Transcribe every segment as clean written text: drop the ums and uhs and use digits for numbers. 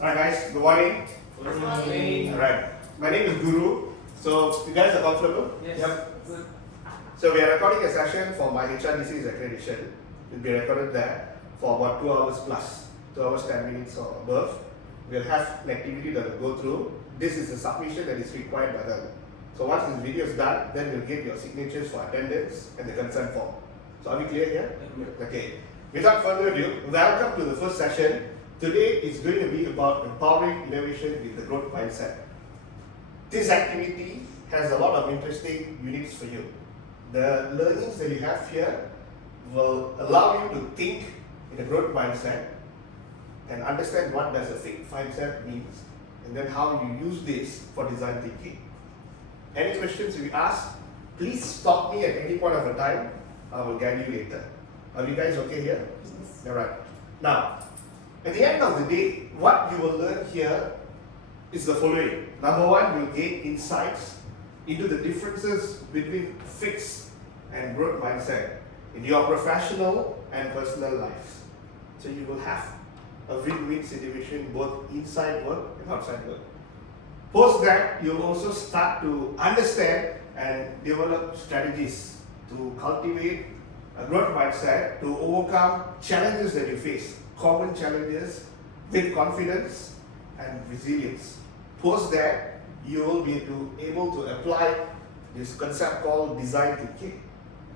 Alright guys, good morning. Good morning. Alright, my name is Guru. So you guys are comfortable? Yes. Yep. Good. So we are recording a session for my HRDC Accreditation. It will be recorded there for about 2 hours plus, 2 hours 10 minutes or above. We'll have an activity that will go through. This is a submission that is required by them. So once this video is done, then we'll get your signatures for attendance and the consent form. So are we clear here? Okay. Without further ado, welcome to the first session. Today is going to be about empowering innovation with the growth mindset. This activity has a lot of interesting units for you. The learnings that you have here will allow you to think in a growth mindset and understand what does a fixed mindset means, and then how you use this for design thinking. Any questions you ask, please stop me at any point of the time. I will guide you later. Are you guys okay here? Yes. Alright. Now, at the end of the day, what you will learn here is the following. Number one, you'll gain insights into the differences between fixed and growth mindset in your professional and personal lives. So you will have a win-win situation both inside work and outside work. Post that, you'll also start to understand and develop strategies to cultivate a growth mindset to overcome challenges that you face, common challenges with confidence and resilience. Post that, you will be able to apply this concept called design thinking.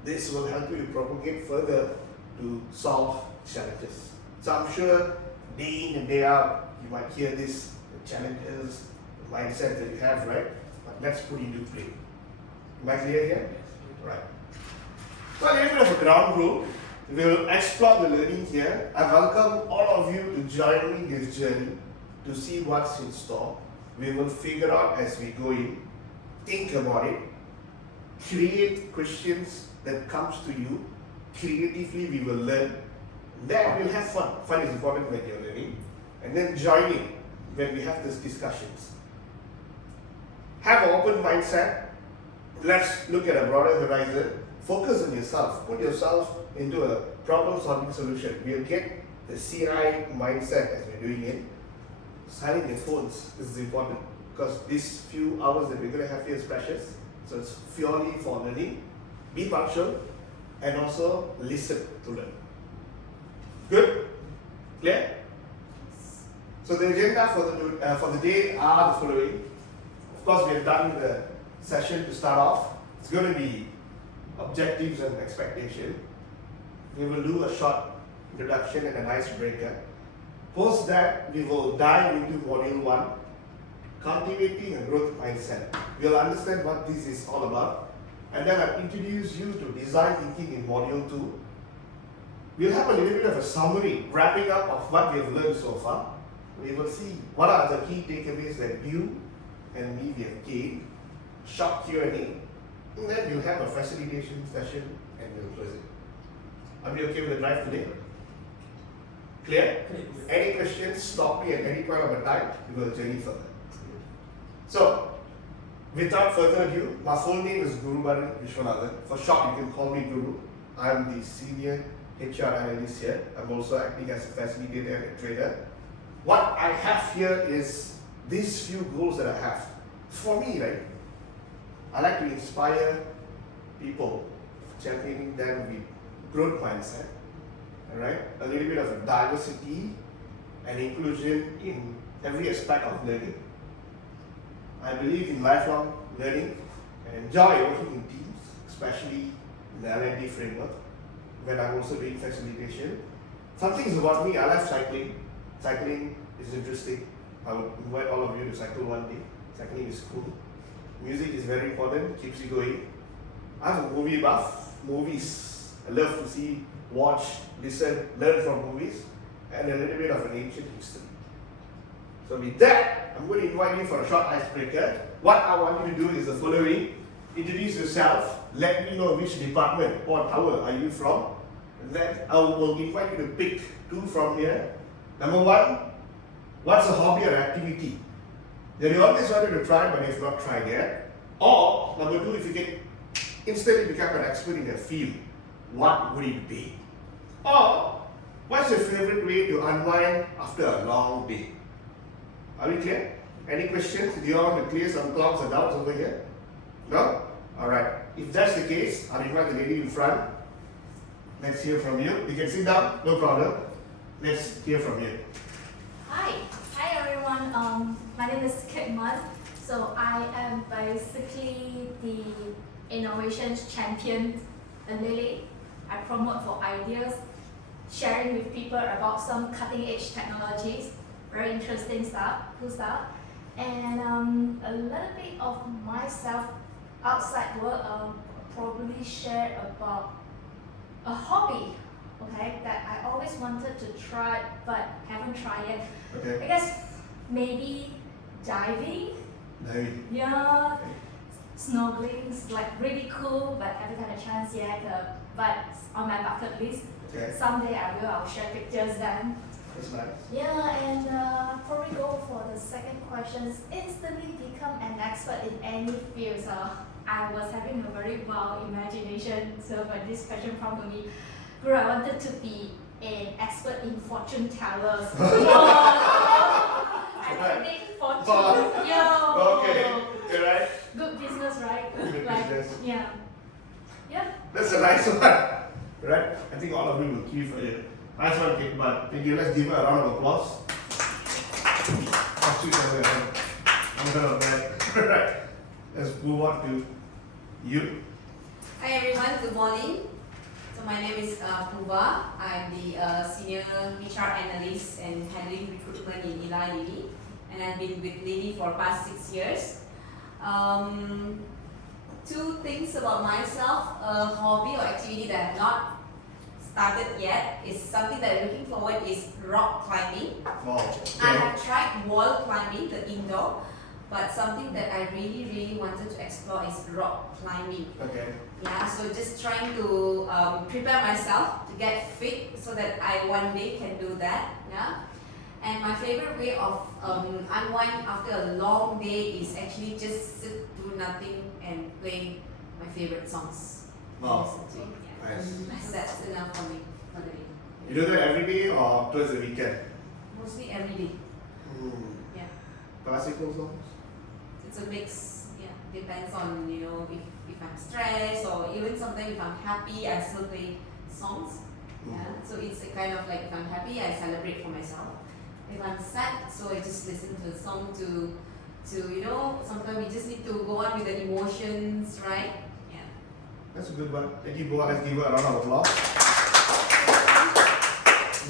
This will help you to propagate further to solve challenges. So I'm sure day in and day out, you might hear this, the challenges, the mindset that you have, right? But let's put it into play. Am I clear here? Right. So a little bit of a ground rule. We'll explore the learning here. I welcome all of you to join me this journey to see what's in store. We will figure out as we go in, think about it, create questions that comes to you. Creatively we will learn. Then we'll have fun. Fun is important when you're learning. And then join in when we have these discussions. Have an open mindset. Let's look at a broader horizon. Focus on yourself. Put yourself into a problem-solving solution. We'll get the CI mindset as we're doing it. Silent your phones is important because these few hours that we're going to have here is precious. So it's purely for learning. Be punctual and also listen to learn. Good? Clear? So the agenda for the day are the following. Of course, we have done the session to start off. It's going to be objectives and expectation. We will do a short introduction and an icebreaker. Post that, we will dive into module 1, cultivating a growth mindset. We'll understand what this is all about, and then I'll introduce you to design thinking in module 2. We'll have a little bit of a summary, wrapping up of what we have learned so far. We will see what are the key takeaways that you and me we have gained, short Q&A, and then we'll have a facilitation session and we'll close it. Are we okay with the drive today? Clear? Any questions, stop me at any point of the time, we will journey further. So, without further ado, my full name is Gurubaran. For short, you can call me Guru. I'm the senior HR analyst here. I'm also acting as a facilitator and a trader. What I have here is these few goals that I have. For me, right? I like to inspire people, championing them with growth mindset. Alright? A little bit of a diversity and inclusion in every aspect of learning. I believe in lifelong learning and enjoy working in teams, especially in the L&D framework, when I'm also doing facilitation. Some things about me, I like cycling. Cycling is interesting. I would invite all of you to cycle one day. Cycling is cool. Music is very important, keeps you going. I'm a movie buff. Movies, I love to see, watch, listen, learn from movies, and a little bit of an ancient history. So with that, I'm going to invite you for a short icebreaker. What I want you to do is the following. Introduce yourself. Let me know which department or tower are you from. And then I will invite you to pick 2 from here. Number 1, what's a hobby or activity that you always wanted to try but you've not tried yet? Or number 2, if you can instantly become an expert in a field, what would it be? Or what's your favorite way to unwind after a long day? Are we clear? Any questions? Do you all want to clear some clouds or doubts over here? No? Alright. If that's the case, I'll invite the lady in front. Let's hear from you. You can sit down, no problem. Let's hear from you. Hi everyone. My name is Kitman. So I am basically the innovations champion in Lily. I promote for ideas, sharing with people about some cutting edge technologies, very interesting stuff, cool stuff, and a little bit of myself outside work. Probably share about a hobby, okay, that I always wanted to try but haven't tried yet. Okay. I guess maybe diving. Diving. Yeah. Okay. Snorkeling is like really cool, but haven't had a chance yet. But on my bucket list. Okay. Someday I will. I'll share pictures then. That's nice. Yeah, and probably go for the second question. Instantly become an expert in any field. So I was having a very wild imagination. So when this question prompted me, Guru, I wanted to be an expert in fortune tellers. I predict fortune. Yo. Okay. You're right. Good business, right? Good like, business. Yeah. Yeah. That's a nice one. Right? I think all of you will queue for you. Nice one, Kitman. Thank you. Let's give her a round of applause. Right. Let's move on to you. Hi everyone, good morning. So my name is Puva. I'm the senior HR analyst and handling recruitment in Eli Lilly, and I've been with Lilly for past 6 years. Two things about myself: a hobby or activity that I have not started yet is something that I'm looking forward is rock climbing. Wow. Okay. I have tried wall climbing, the indoor, but something that I really wanted to explore is rock climbing. Okay. Yeah, so just trying to prepare myself to get fit so that I one day can do that. Yeah, and my favorite way of unwind after a long day is actually just sit, do nothing, and play my favorite songs. Wow. Listen to it. Nice. That's enough for me for the day. You do that every day or towards the weekend? Mostly every day. Yeah. Classical songs? It's a mix. Yeah, depends on if I'm stressed or even sometimes if I'm happy, I still play songs. Yeah, so it's a kind of like if I'm happy, I celebrate for myself. If I'm sad, so I just listen to a song to sometimes we just need to go on with the emotions, right? Yeah. That's a good one. Thank you, Boa. Let's give her a round of applause.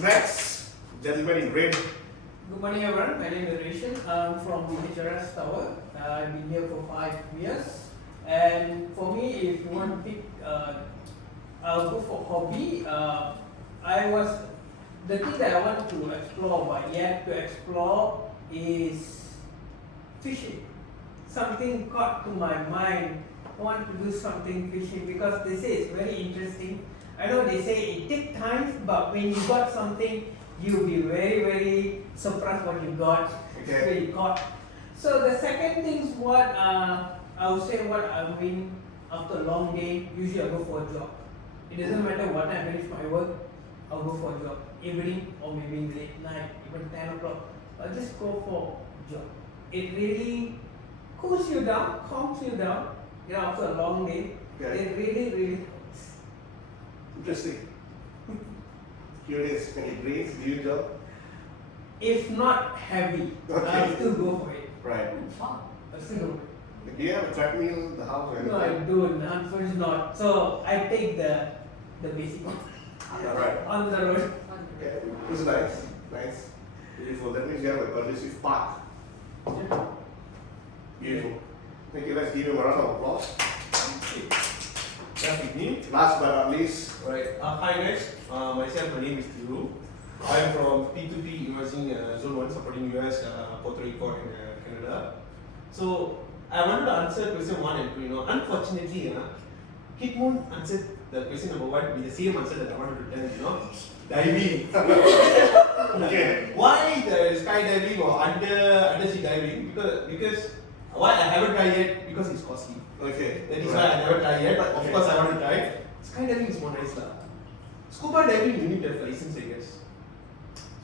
Next, gentleman in red. Good morning everyone, my name is Rishon. I'm from the HRS Tower. I've been here for 5 years. And for me, if you want to pick, I'll go for hobby. The thing that I want to explore but yet to explore is fishing. Something caught to my mind. I want to do something fishing because they say it's very interesting. I know they say it takes time, but when you got something, you'll be very surprised what you got, Okay. what you caught. So the second thing is what I would say what I'm doing after a long day. Usually I go for a jog. It doesn't matter what time I finish my work, I'll go for a jog. Evening or maybe late night, even 10 o'clock. I'll just go for a jog. It really cools you down, calms you down. After a long day, Okay. it really helps. Interesting. Curious, when it rains, do you jog? If not heavy, Okay. I'll still go for it. Right. I'll still go for it. Do you have a treadmill in the house or anything? No, I don't. Unfortunately not. So I take the basic one Alright. on the road. Okay. This is nice. Nice. Beautiful. That means you have a conducive path. Beautiful. Thank you. Let's give him a round of applause. That's with me. Last but not least, Right. Hi guys. Myself, my name is Thiru. I am from P2P Emerging Zone 1 supporting US, Puerto Rico and Canada. So I wanted to answer question 1 and 2. Unfortunately, Hitmoon answered the question number 1 with the same answer that I wanted to tell. Diving. okay. Why the skydiving or undersea diving? Because why I haven't tried yet? Because it's costly. Okay. That is why I never tried yet. But of course I want to try. Skydiving is more nice lah. Scuba diving you need to have license, I guess.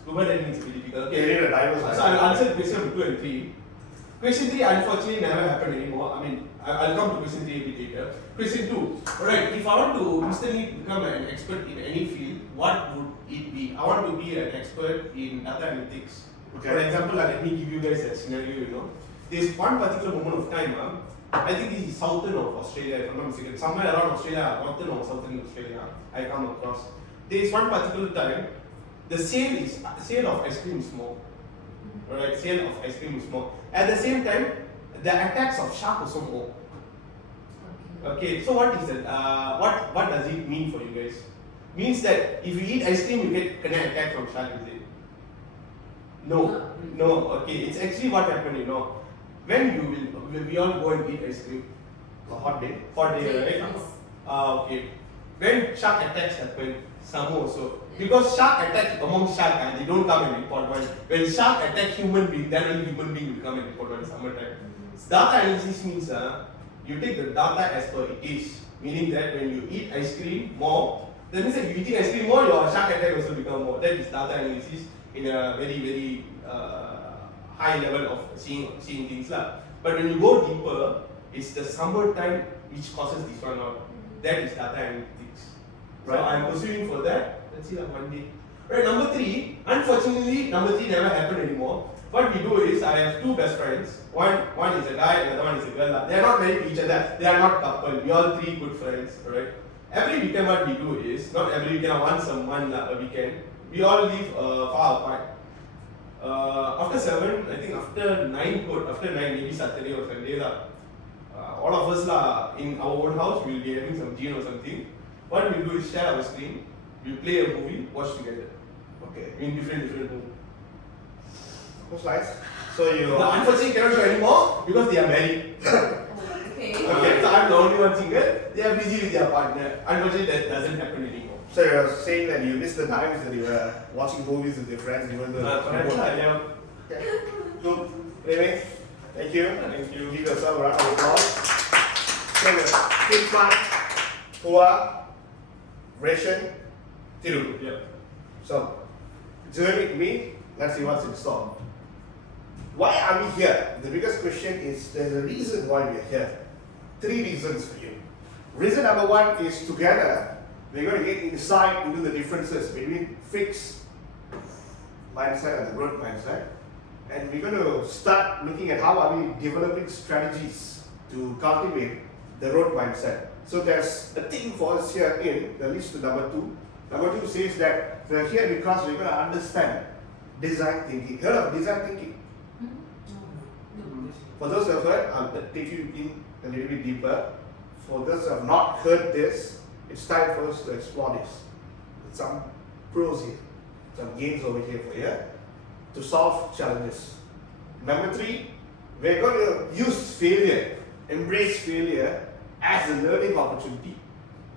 Scuba diving is really difficult. You need a diver's So I'll answer question 2 and 3. Question 3 unfortunately never happened anymore. I mean, I'll come to question 3 a bit later. Question 2. Alright, if I want to instantly become an expert in any field, what would it be? I want to be an expert in data analytics. Okay. For example, let me give you guys a scenario, There's one particular moment of time, I think this is southern of Australia, if I'm not mistaken. Somewhere around Australia, northern or southern Australia, I come across. There's one particular time, the sale of ice cream is more. Alright, sale of ice cream is more. At the same time, the attacks of shark also more. Okay, so what is that? What does it mean for you guys? Means that if you eat ice cream, you get attack from shark, is it? No, okay, it's actually what happened, When we all go and eat ice cream, hot day. right? Yes. Okay. When shark attacks happen, summer also. Because shark attacks among shark, they don't come and report one. When shark attack human being, then only human being will come and report one summertime. Data analysis means you take the data as per it is. Meaning that when you eat ice cream more, that means that you eating ice cream more, your shark attack also become more. That is data analysis in a very, very high level of seeing things. But when you go deeper, it's the summertime which causes this one out. That is data analytics. So I'm pursuing for that. Let's see one day. Right, number 3. Unfortunately, number 3 never happened anymore. What we do is I have 2 best friends. One is a guy, another one is a girl. They are not married to each other. They are not couple. We all 3 good friends. Right. Every weekend, what we do is not every weekend. Once a month, a weekend. We all live far apart. After 7, I think after 9, maybe Saturday or Sunday, all of us in our own house will be having some gin or something. What we do is share our screen, we play a movie, watch together. Okay. In different rooms. That's nice. So you Unfortunately cannot do anymore because they are married. Okay. Okay, so I'm the only one single. They are busy with their partner. Unfortunately that doesn't happen anymore. So you're saying that you miss the times that you were watching movies with your friends even though Correct, yeah. Okay. Good. Anyway, thank you. Thank you. Give yourself a round of applause. So the Kingman, Hua, Ration, Tiru. Yeah. So journey with me, let's see what's in store. Why are we here? The biggest question is there's a reason why we're here. 3 reasons for you. Reason number 1 is together we're going to get insight into the differences between fixed mindset and the growth mindset. And we're going to start looking at how are we developing strategies to cultivate the growth mindset. So there's a thing for us here in the list number 2. Number 2 says that we're here because we're going to understand design thinking. Heard of design thinking? For those who have heard, I'll take you in a little bit deeper. For those who have not heard this, it's time for us to explore this. With some pros here, some gains over here for you to solve challenges. Number 3, we're going to use failure, embrace failure as a learning opportunity,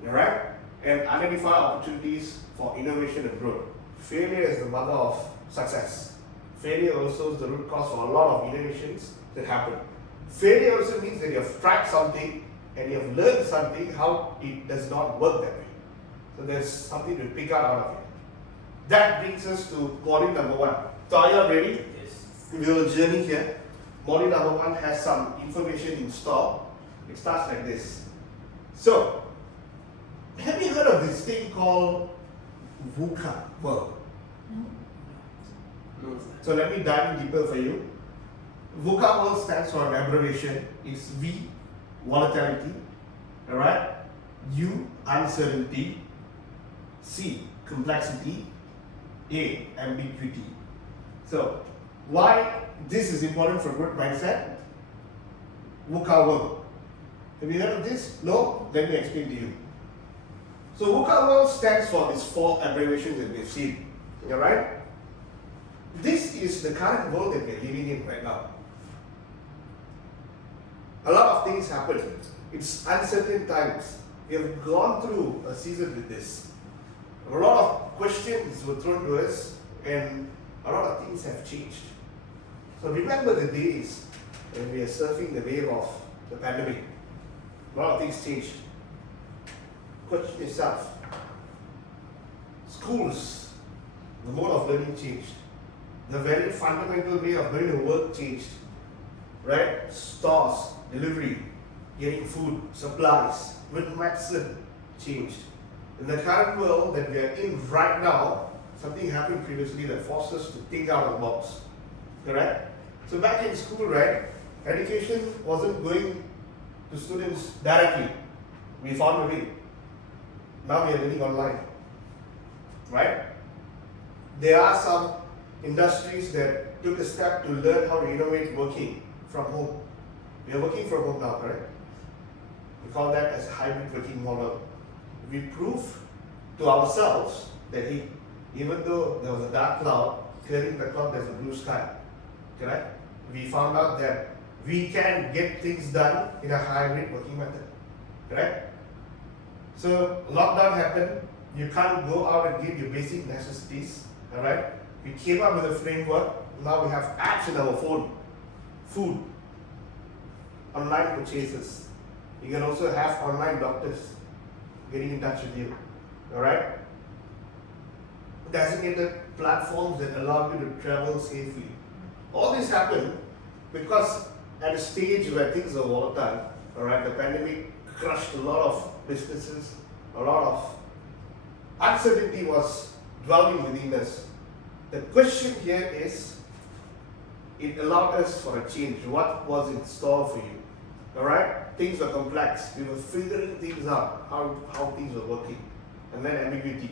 alright? And identify opportunities for innovation and growth. Failure is the mother of success. Failure also is the root cause for a lot of innovations that happen. Failure also means that you have tried something and you have learned something how it does not work that way. So there's something to pick out of it. That brings us to module number 1. So are you all ready? Yes. We will journey here. Module number 1 has some information in store. It starts like this. So, have you heard of this thing called VUCA world? No. So let me dive in deeper for you. VUCA world stands for an abbreviation. It's V, volatility, alright? U, uncertainty. C, complexity. A, ambiguity. So, why this is important for growth mindset? VUCA world. Have you heard of this? No? Let me explain to you. So VUCA world stands for these 4 abbreviations that we've seen. Alright? This is the current world that we're living in right now. A lot of things happen. It's uncertain times. We have gone through a season with this. A lot of questions were thrown to us and a lot of things have changed. So remember the days when we are surfing the wave of the pandemic. A lot of things changed. Question yourself. Schools the mode of learning changed. The very fundamental way of going to work changed. Right? Stores, delivery, getting food, supplies, with medicine changed. In the current world that we are in right now, something happened previously that forced us to think out of the box. Correct? So back in school, right, education wasn't going to students directly. We found a way. Now we are learning online. Right? There are some industries that took a step to learn how to innovate working from home. We are working from home now, correct? We call that as hybrid working model. We prove to ourselves that even though there was a dark cloud, clearing the cloud, there's a blue sky. Correct? We found out that we can get things done in a hybrid working method. Correct? So lockdown happened. You can't go out and get your basic necessities. Alright? We came up with a framework. Now we have apps in our phone. Food. Online purchases. You can also have online doctors getting in touch with you. Alright? Designated platforms that allow you to travel safely. All this happened because at a stage where things are volatile, alright, the pandemic crushed a lot of businesses, a lot of uncertainty was dwelling within us. The question here is, it allowed us for a change. What was in store for you? Alright? Things were complex. We were figuring things out, how things were working. And then ambiguity,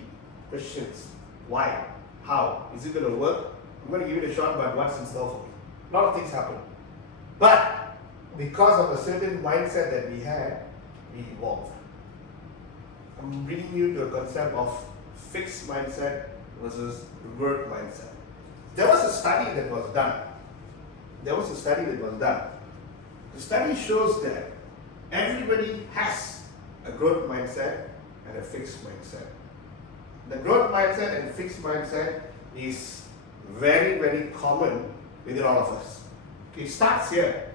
questions. Why? How? Is it going to work? I'm going to give it a shot, but what's in store for me? A lot of things happen. But because of a certain mindset that we had, we evolved. I'm bringing you to a concept of fixed mindset versus growth mindset. There was a study that was done. The study shows that everybody has a growth mindset and a fixed mindset. The growth mindset and fixed mindset is very, very common within all of us. It starts here,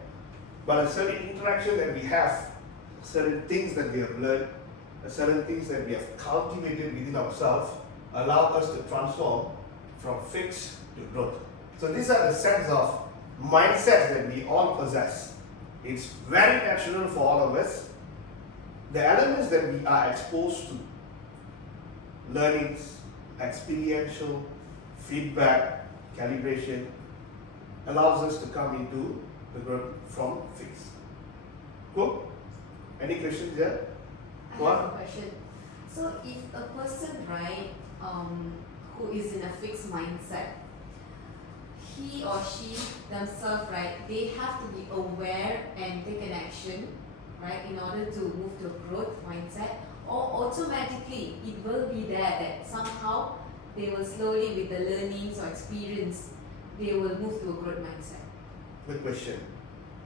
but a certain interaction that we have, certain things that we have learned, certain things that we have cultivated within ourselves allow us to transform from fixed to growth. So these are the sets of mindsets that we all possess. It's very natural for all of us. The elements that we are exposed to, learnings, experiential, feedback, calibration, allows us to come into the growth from fixed. Cool? Any questions there? I have a question. So if a person, right, who is in a fixed mindset, he or she themselves, right, they have to be aware and take an action, right, in order to move to a growth mindset, or automatically it will be there that somehow they will slowly, with the learnings or experience, they will move to a growth mindset. Good question.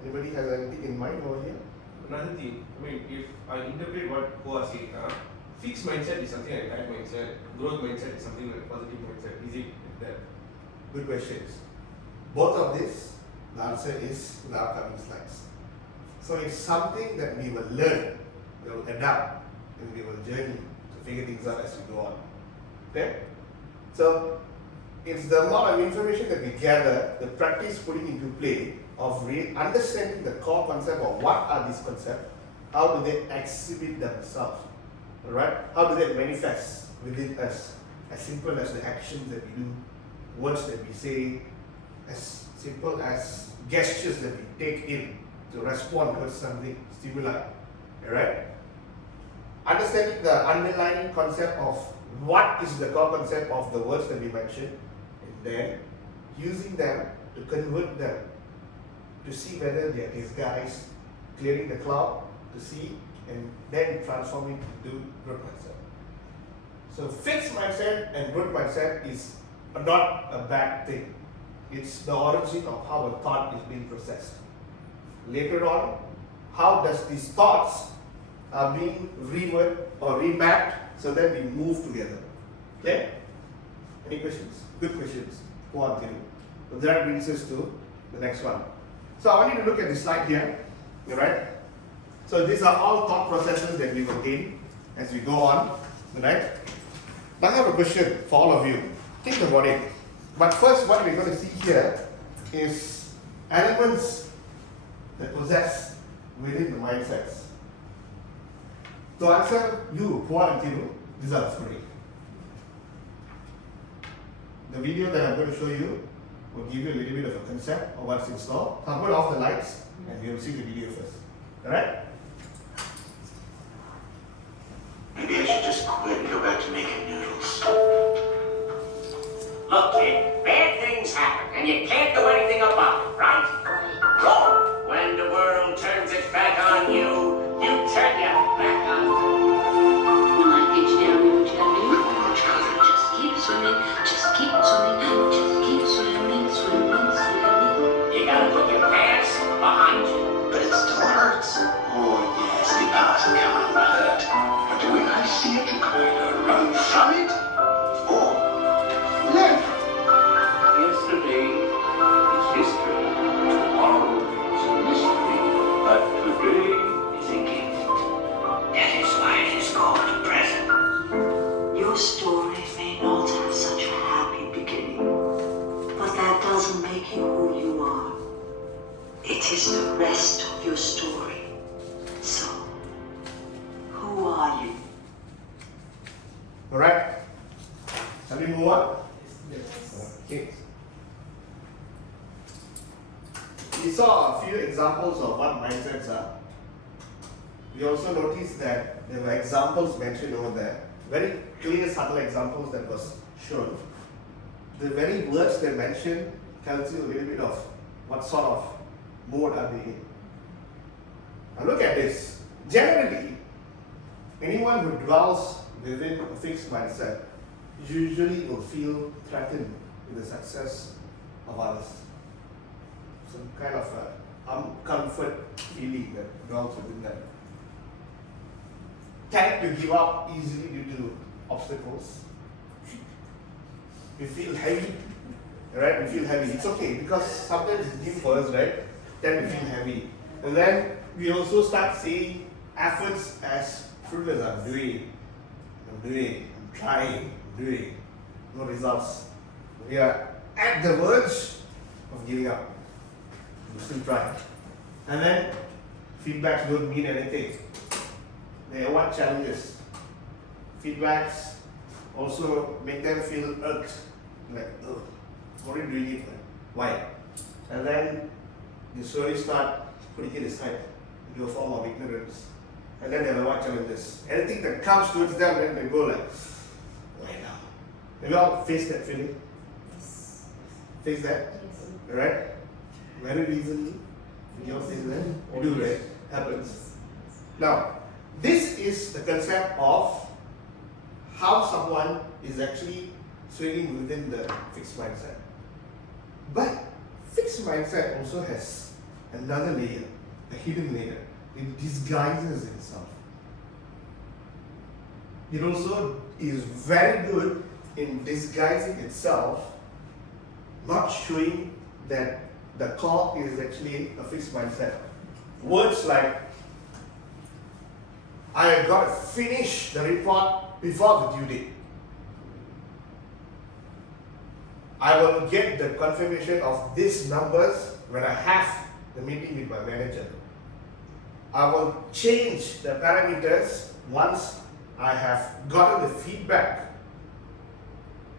Anybody has anything in mind over here? Another thing, if I interpret what Hoa said, fixed mindset is something like bad mindset, growth mindset is something like positive mindset. Is it like that? Good questions. Both of this, the answer is in the upcoming slides. So it's something that we will learn, we will adapt, and we will journey to figure things out as we go on. Okay? So it's the amount of information that we gather, the practice putting into play of understanding the core concept of what are these concepts, how do they exhibit themselves, alright? How do they manifest within us, as simple as the actions that we do, words that we say, as simple as gestures that we take in to respond to something, stimuli, alright? Understanding the underlying concept of what is the core concept of the words that we mentioned, and then using them to convert them to see whether they are disguised, clearing the cloud to see, and then transforming into growth mindset. So fixed mindset and growth mindset is not a bad thing. It's the origin of how a thought is being processed. Later on, how does these thoughts are being reworked or remapped so that we move together. Okay? Any questions? Good questions. Go on, Thiru. So that brings us to the next one. So I want you to look at this slide here. Alright? So these are all thought processes that we will gain as we go on. Alright? Now I have a question for all of you. think about it. But first, what we're going to see here is elements that possess within the mindsets. To answer you, Puan and Tiru, these are the three. The video that I'm going to show you will give you a little bit of a concept of what's installed. So I'm going to off the lights and you'll see the video first. Alright? Maybe I should just quit and go back to making noodles. Look, kid, bad things happen, and you can't do anything about it, right? Wrong! When the world turns its back on you, you turn your back on it. When I get down, you tell me, just keep swimming, just keep swimming, just keep swimming, swimming, swimming. You gotta put your past behind you. But it still hurts. Oh yes, the past can hurt. But the way I see it, you can either run from it or live. Yesterday is history. Tomorrow is a mystery. But today is a gift. That is why it is called the present. Your story may not have such a happy beginning, but that doesn't make you who you are. It is the rest of your story. So, who are you? Alright? Shall we move on? Okay. We saw a few examples of what mindsets are. We also noticed that there were examples mentioned over there, very clear, subtle examples that was shown. The very words they mentioned tells you a little bit of what sort of mode are they in. Now look at this. Generally, anyone who dwells within a fixed mindset usually will feel threatened with the success of others. Some kind of uncomfort feeling that dwells within them. Tend to give up easily due to obstacles. We feel heavy, right? We feel heavy. It's okay because sometimes it's new for us, right? Then we feel heavy. And then we also start seeing efforts as fruitless. I'm trying, no results. We are at the verge of giving up. We still try. And then feedbacks don't mean anything. They are what challenges. Feedbacks also make them feel irked. Like, oh, what are you doing it for? Why? And then they slowly start putting it aside into a form of ignorance. And then they are what challenges. Anything that comes towards them, then they go like, why now? Have you all faced that feeling? Yes. Face that? Yes. Right? Very recently? You all face that? You do, right? Happens. Now, this is the concept of how someone is actually swinging within the fixed mindset. But fixed mindset also has another layer, a hidden layer. It disguises itself. It also is very good in disguising itself, not showing that the core is actually a fixed mindset. Words like, I have got to finish the report before the due date. I will get the confirmation of these numbers when I have the meeting with my manager. I will change the parameters once I have gotten the feedback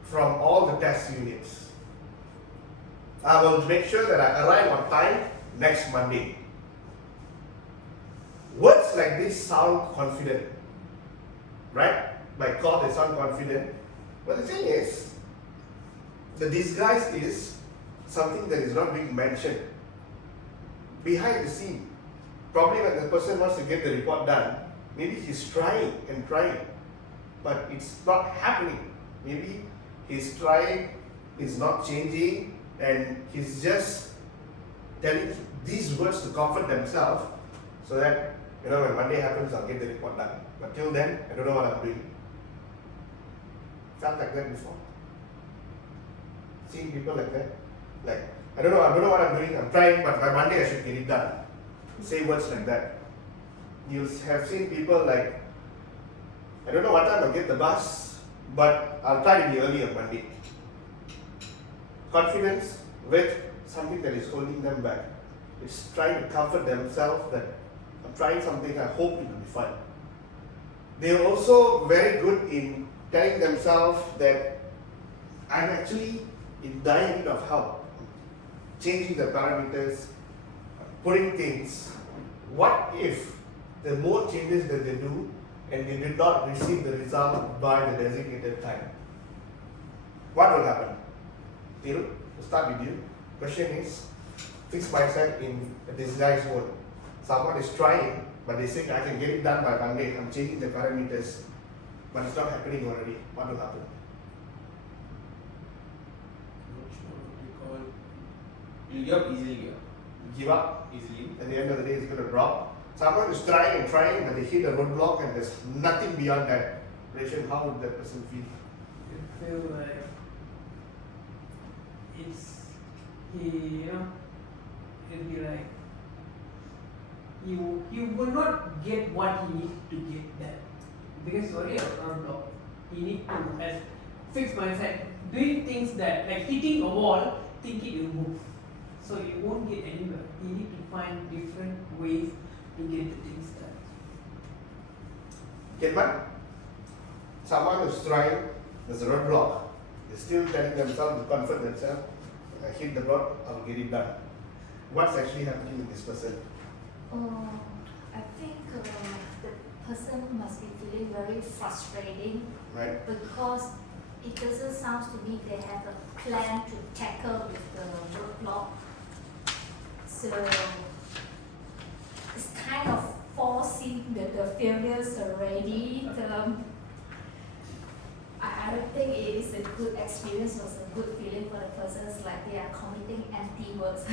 from all the test units. I will make sure that I arrive on time next Monday. Words like this sound confident, right? By core, they sound confident. But the thing is, the disguise is something that is not being mentioned behind the scene. Probably when the person wants to get the report done, maybe he's trying and trying, but it's not happening. Maybe he's trying, it's not changing, and he's just telling these words to comfort themselves so that, when Monday happens, I'll get the report done. But till then, I don't know what I'm doing. Felt like that before? Seen people like that? Like, I don't know what I'm doing, I'm trying, but by Monday I should get it done. Say words like that. You have seen people like, I don't know what time I'll get the bus, but I'll try to be early on Monday. confidence with something that is holding them back. It's trying to comfort themselves that I'm trying something, I hope it will be fun. They are also very good in telling themselves that I'm actually in dire need of help, changing the parameters, putting things. What if the more changes that they do and they did not receive the result by the designated time? What will happen? We'll start with you. Question is, fixed mindset in a disguised mode. Someone is trying, but they say I can get it done by Monday. I'm changing the parameters, but it's not happening already. What will happen? You give up easily. Give up. Easily. At the end of the day, it's going to drop. Someone is trying and trying, but they hit a roadblock and there's nothing beyond that. Rachel, how would that person feel? I feel like it'll be like you will not get what he needs to get done because it's already a roadblock. He needs to as fixed mindset, doing things that like hitting a wall, thinking it will move. So you won't get anywhere. You need to find different ways to get the things done. Get one? Someone is trying, there's a roadblock. They're still telling themselves to comfort themselves. I hit the road, I'll get it done. What's actually happening with this person? I think the person must be feeling very frustrating, Right? because it doesn't sound to me they have a plan to tackle with the roadblock. So it's kind of forcing the failures already. I don't think it is a good experience or a good feeling for the person. It's like they are committing empty words.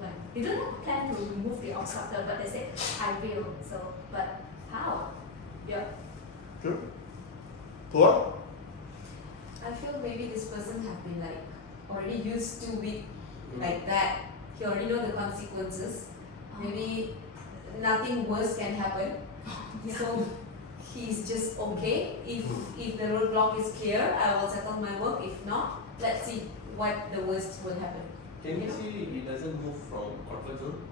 Like, they don't have a plan to remove the obstacle, but they say, I will. So, but how? Yeah. True. Poor? I feel maybe this person have been like already used to it like that. He already know the consequences. Maybe nothing worse can happen. So he's just okay. If the roadblock is clear, I will settle my work. If not, let's see what the worst will happen. Can you see he doesn't move from comfort zone?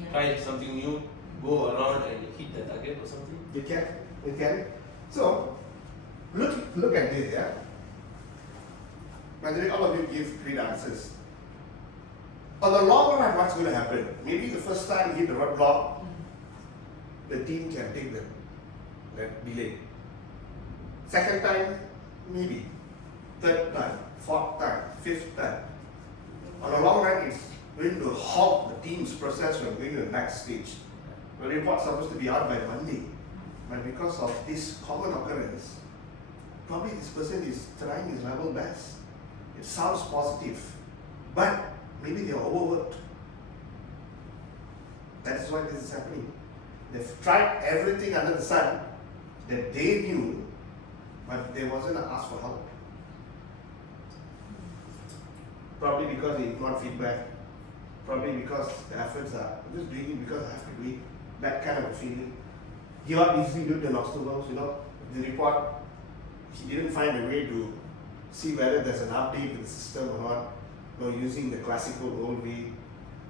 Yeah. Try something new, go around and hit the target or something? You can. So, look at this, yeah? By the way, all of you give great answers. On the long run, what's going to happen? Maybe the first time you hit the roadblock, the team can take that delay. Second time, maybe. Third time, fourth time, fifth time. On the long run, it's going to halt the team's process from going to the next stage. The report's supposed to be out by Monday, but because of this common occurrence, probably this person is trying his level best. It sounds positive, but maybe they are overworked. That's why this is happening. They've tried everything under the sun that they knew, but they wasn't asked for help. Probably because they ignored feedback. Probably because the efforts are, I'm just doing it because I have to do it. That kind of a feeling. Give up easily due to obstacles, the report, he didn't find a way to see whether there's an update in the system or not. Using the classical old way,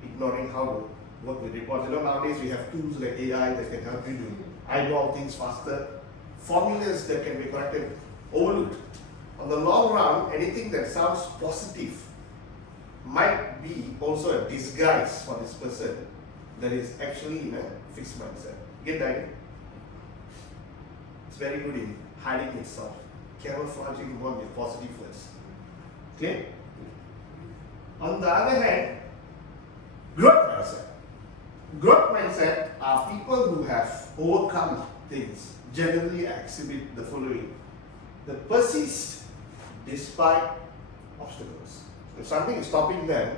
ignoring how to work with reports. Nowadays we have tools like AI that can help you to eyeball things faster. Formulas that can be corrected, overlooked. On the long run, anything that sounds positive might be also a disguise for this person that is actually in a fixed mindset. Get that? It's very good in hiding itself, camouflaging what with positive words. Clear? On the other hand, growth mindset. Growth mindset are people who have overcome things, generally exhibit the following. They persist despite obstacles. If something is stopping them,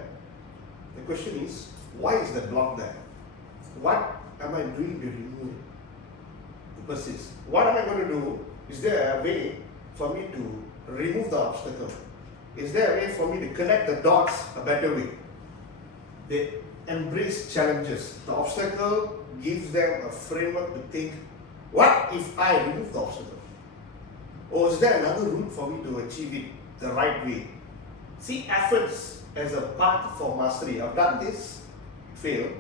the question is, why is that block there? What am I doing to remove it? To persist. What am I going to do? Is there a way for me to remove the obstacle? Is there a way for me to connect the dots a better way? They embrace challenges. The obstacle gives them a framework to think, what if I remove the obstacle? Or is there another route for me to achieve it? the right way. See efforts as a path for mastery. I've done this, failed.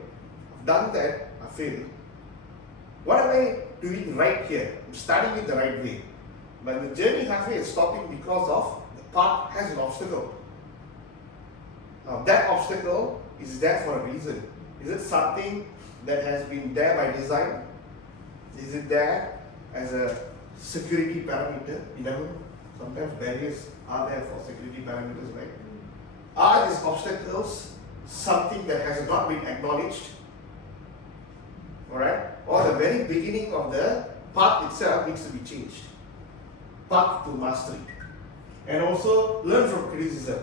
I've done that, I failed. What am I doing right here? I'm starting it the right way. But the journey halfway is stopping because of the path has an obstacle. Now that obstacle is there for a reason. Is it something that has been there by design? Is it there as a security parameter? You know, sometimes barriers are there for security parameters, right? Are these obstacles something that has not been acknowledged? Alright? Or the very beginning of the path itself needs to be changed. Path to mastery. And also learn from criticism.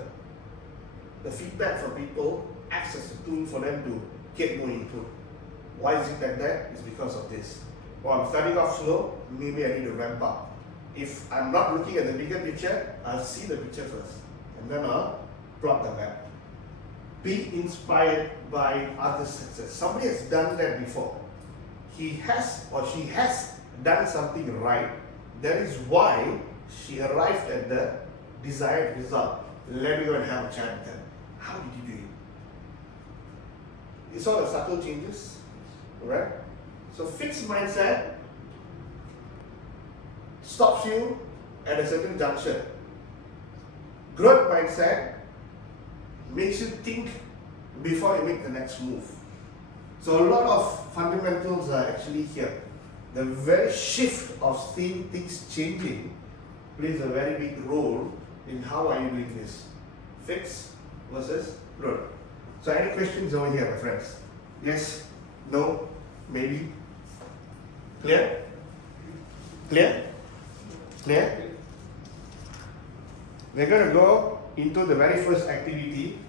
The feedback from people acts as a tool for them to get more input. Why is it like that? It's because of this. Well, I'm starting off slow, maybe I need to ramp up. If I'm not looking at the bigger picture, I'll see the picture first. And then I'll plot the map. Be inspired by others' success. Somebody has done that before. He has or she has done something right. That is why she arrived at the desired result. Let me go and have a chat with them. How did you do it? It's all the subtle changes, right? So fixed mindset stops you at a certain juncture. Growth mindset makes you think before you make the next move. So a lot of fundamentals are actually here. The very shift of seeing things changing plays a very big role in how are you doing this. Fix versus growth. So any questions over here, my friends? Yes? No? Maybe? Clear? Clear? Clear? We're going to go into the very first activity.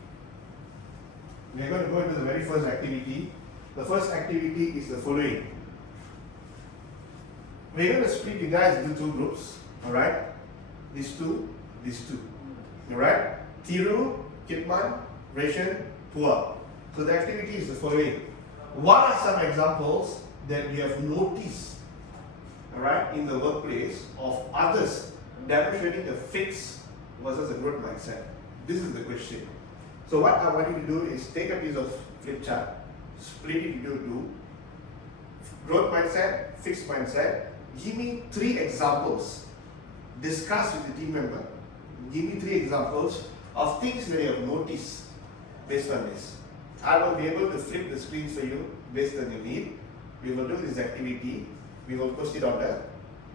The first activity is the following. We're going to split you guys into two groups. Alright? These two. Alright? Thiru, Kitman, Ration, Pua. So the activity is the following. What are some examples that we have noticed, alright, in the workplace of others demonstrating a fixed versus a growth mindset? This is the question. So what I want you to do is take a piece of flip chart, split it into two. Growth mindset, fixed mindset. Give me 3 examples. Discuss with the team member. Give me 3 examples of things that you have noticed based on this. I will be able to flip the screens for you based on your need. We will do this activity. We will post it on the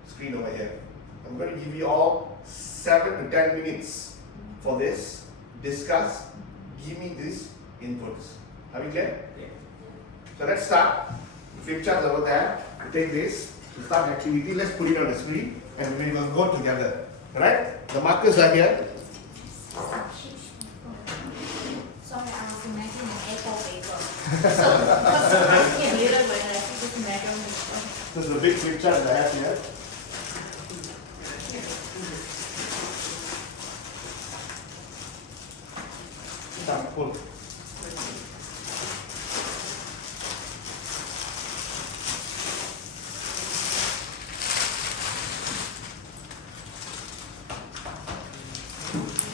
screen over here. I'm going to give you all 7 to 10 minutes for this. Discuss. Give me these inputs. Are we clear? Yeah. So let's start. Flip charts over there. We take this. We start the activity. Let's put it on the screen and we will go together. Alright? The markers are here. Sorry, I was imagining an A4 paper. So, because I'm asking a little bit, I just imagine it. This is the big flip chart that I have here. Pull.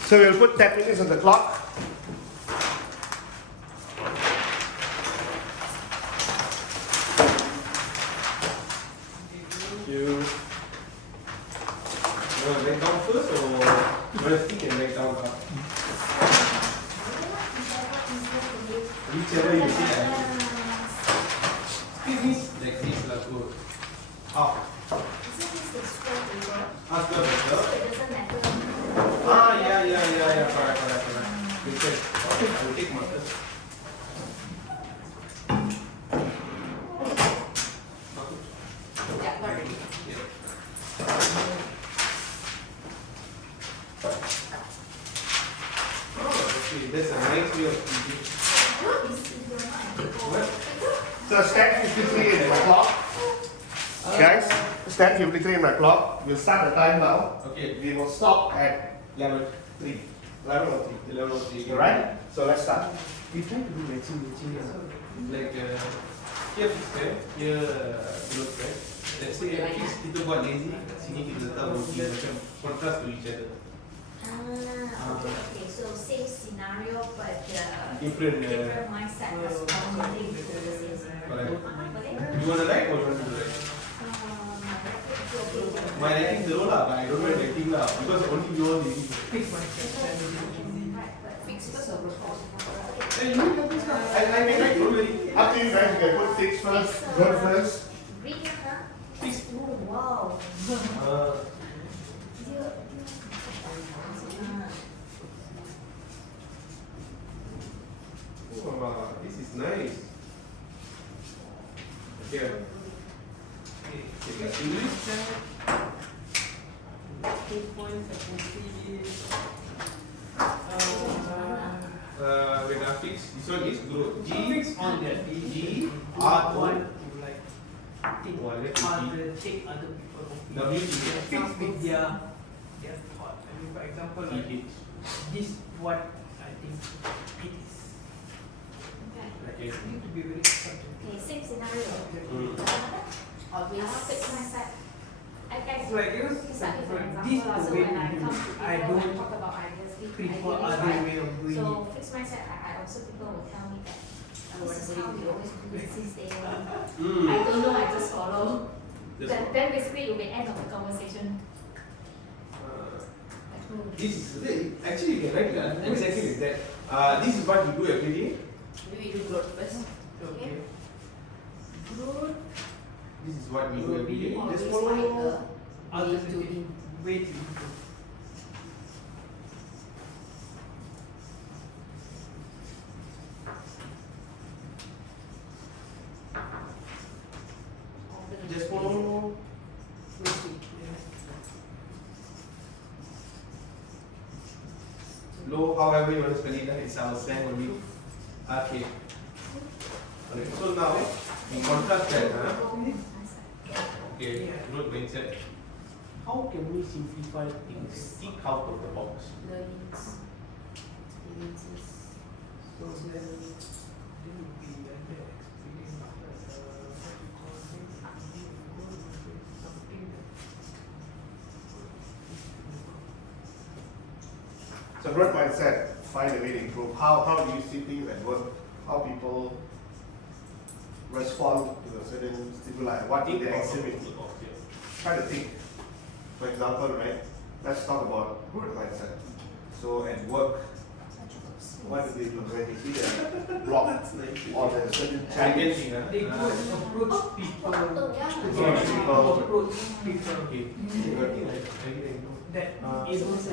So we'll put 10 minutes on the clock. You want to write down first or you want to think and write down? Whichever you think. This like this lah good. How? Isn't this the square paper? Ask the better. So it doesn't matter. Yeah. Correct. You can. Okay, I will take markers. Yeah, got it. Okay, that's a nice way of thinking. What? So stand 53 in my clock. Guys, stand 53 in my clock. We'll start the time now. Okay, We will stop at level 3. Level of 3. level of three. Alright? So let's start. We try to do matching. Like here fix right, here close right. Let's say fix kita buat lazy, sini kita letak roti macam contrast to each other. Okay. So same scenario, but Different. different mindset responding to the same scenario. Correct. Okay. You want to write or you want to do write? My writing zero lah, but I don't mind writing lah because only you all need. Fixed mindset. Fix first or report? I can write, don't worry. Up to you guys, you can put fix first, verb first. Read it, huh? Fix. Oh, wow. Wow, this is nice. Okay. Okay, English. 2 points I can see. With a fix, this one is growth. Fix on their G R O. want to like think Oh, I like other, take other people W opinion. T Fix with their thought. I mean, for example, like H. this what I think it is. Okay. You need to be very subjective. Okay, same scenario. Always. Fix mindset. It's like you know, It's like, for this example, the so way when I to do come to it. people I and don't talk about ideas, prefer ideas, other right? way of doing it. So fixed mindset, I also people will tell me that this is how we always do it since day one. I don't know, I just follow. Then basically it will be end of the conversation. This is actually you can write exactly like that. This is what you do every day. Maybe we do growth first. Okay. Good. This is what we do every day. Always Just find follow. a Alternative way to improve. Just follow. Low, however you want to spell it, it's our slang only. Okay. Okay. So now, in contrast that, okay, growth mindset. How can we simplify things? Think out of the box. Learnings, experiences. So then they would be under experience something So growth mindset, find a way to improve. How do you see things at work? How people respond to a certain stimuli? What do they exhibit? Try to think. For example, right? Let's talk about growth mindset. So at work, what do they do when they see a block or there's a certain challenge? they go and approach people Approach people. approach people that able to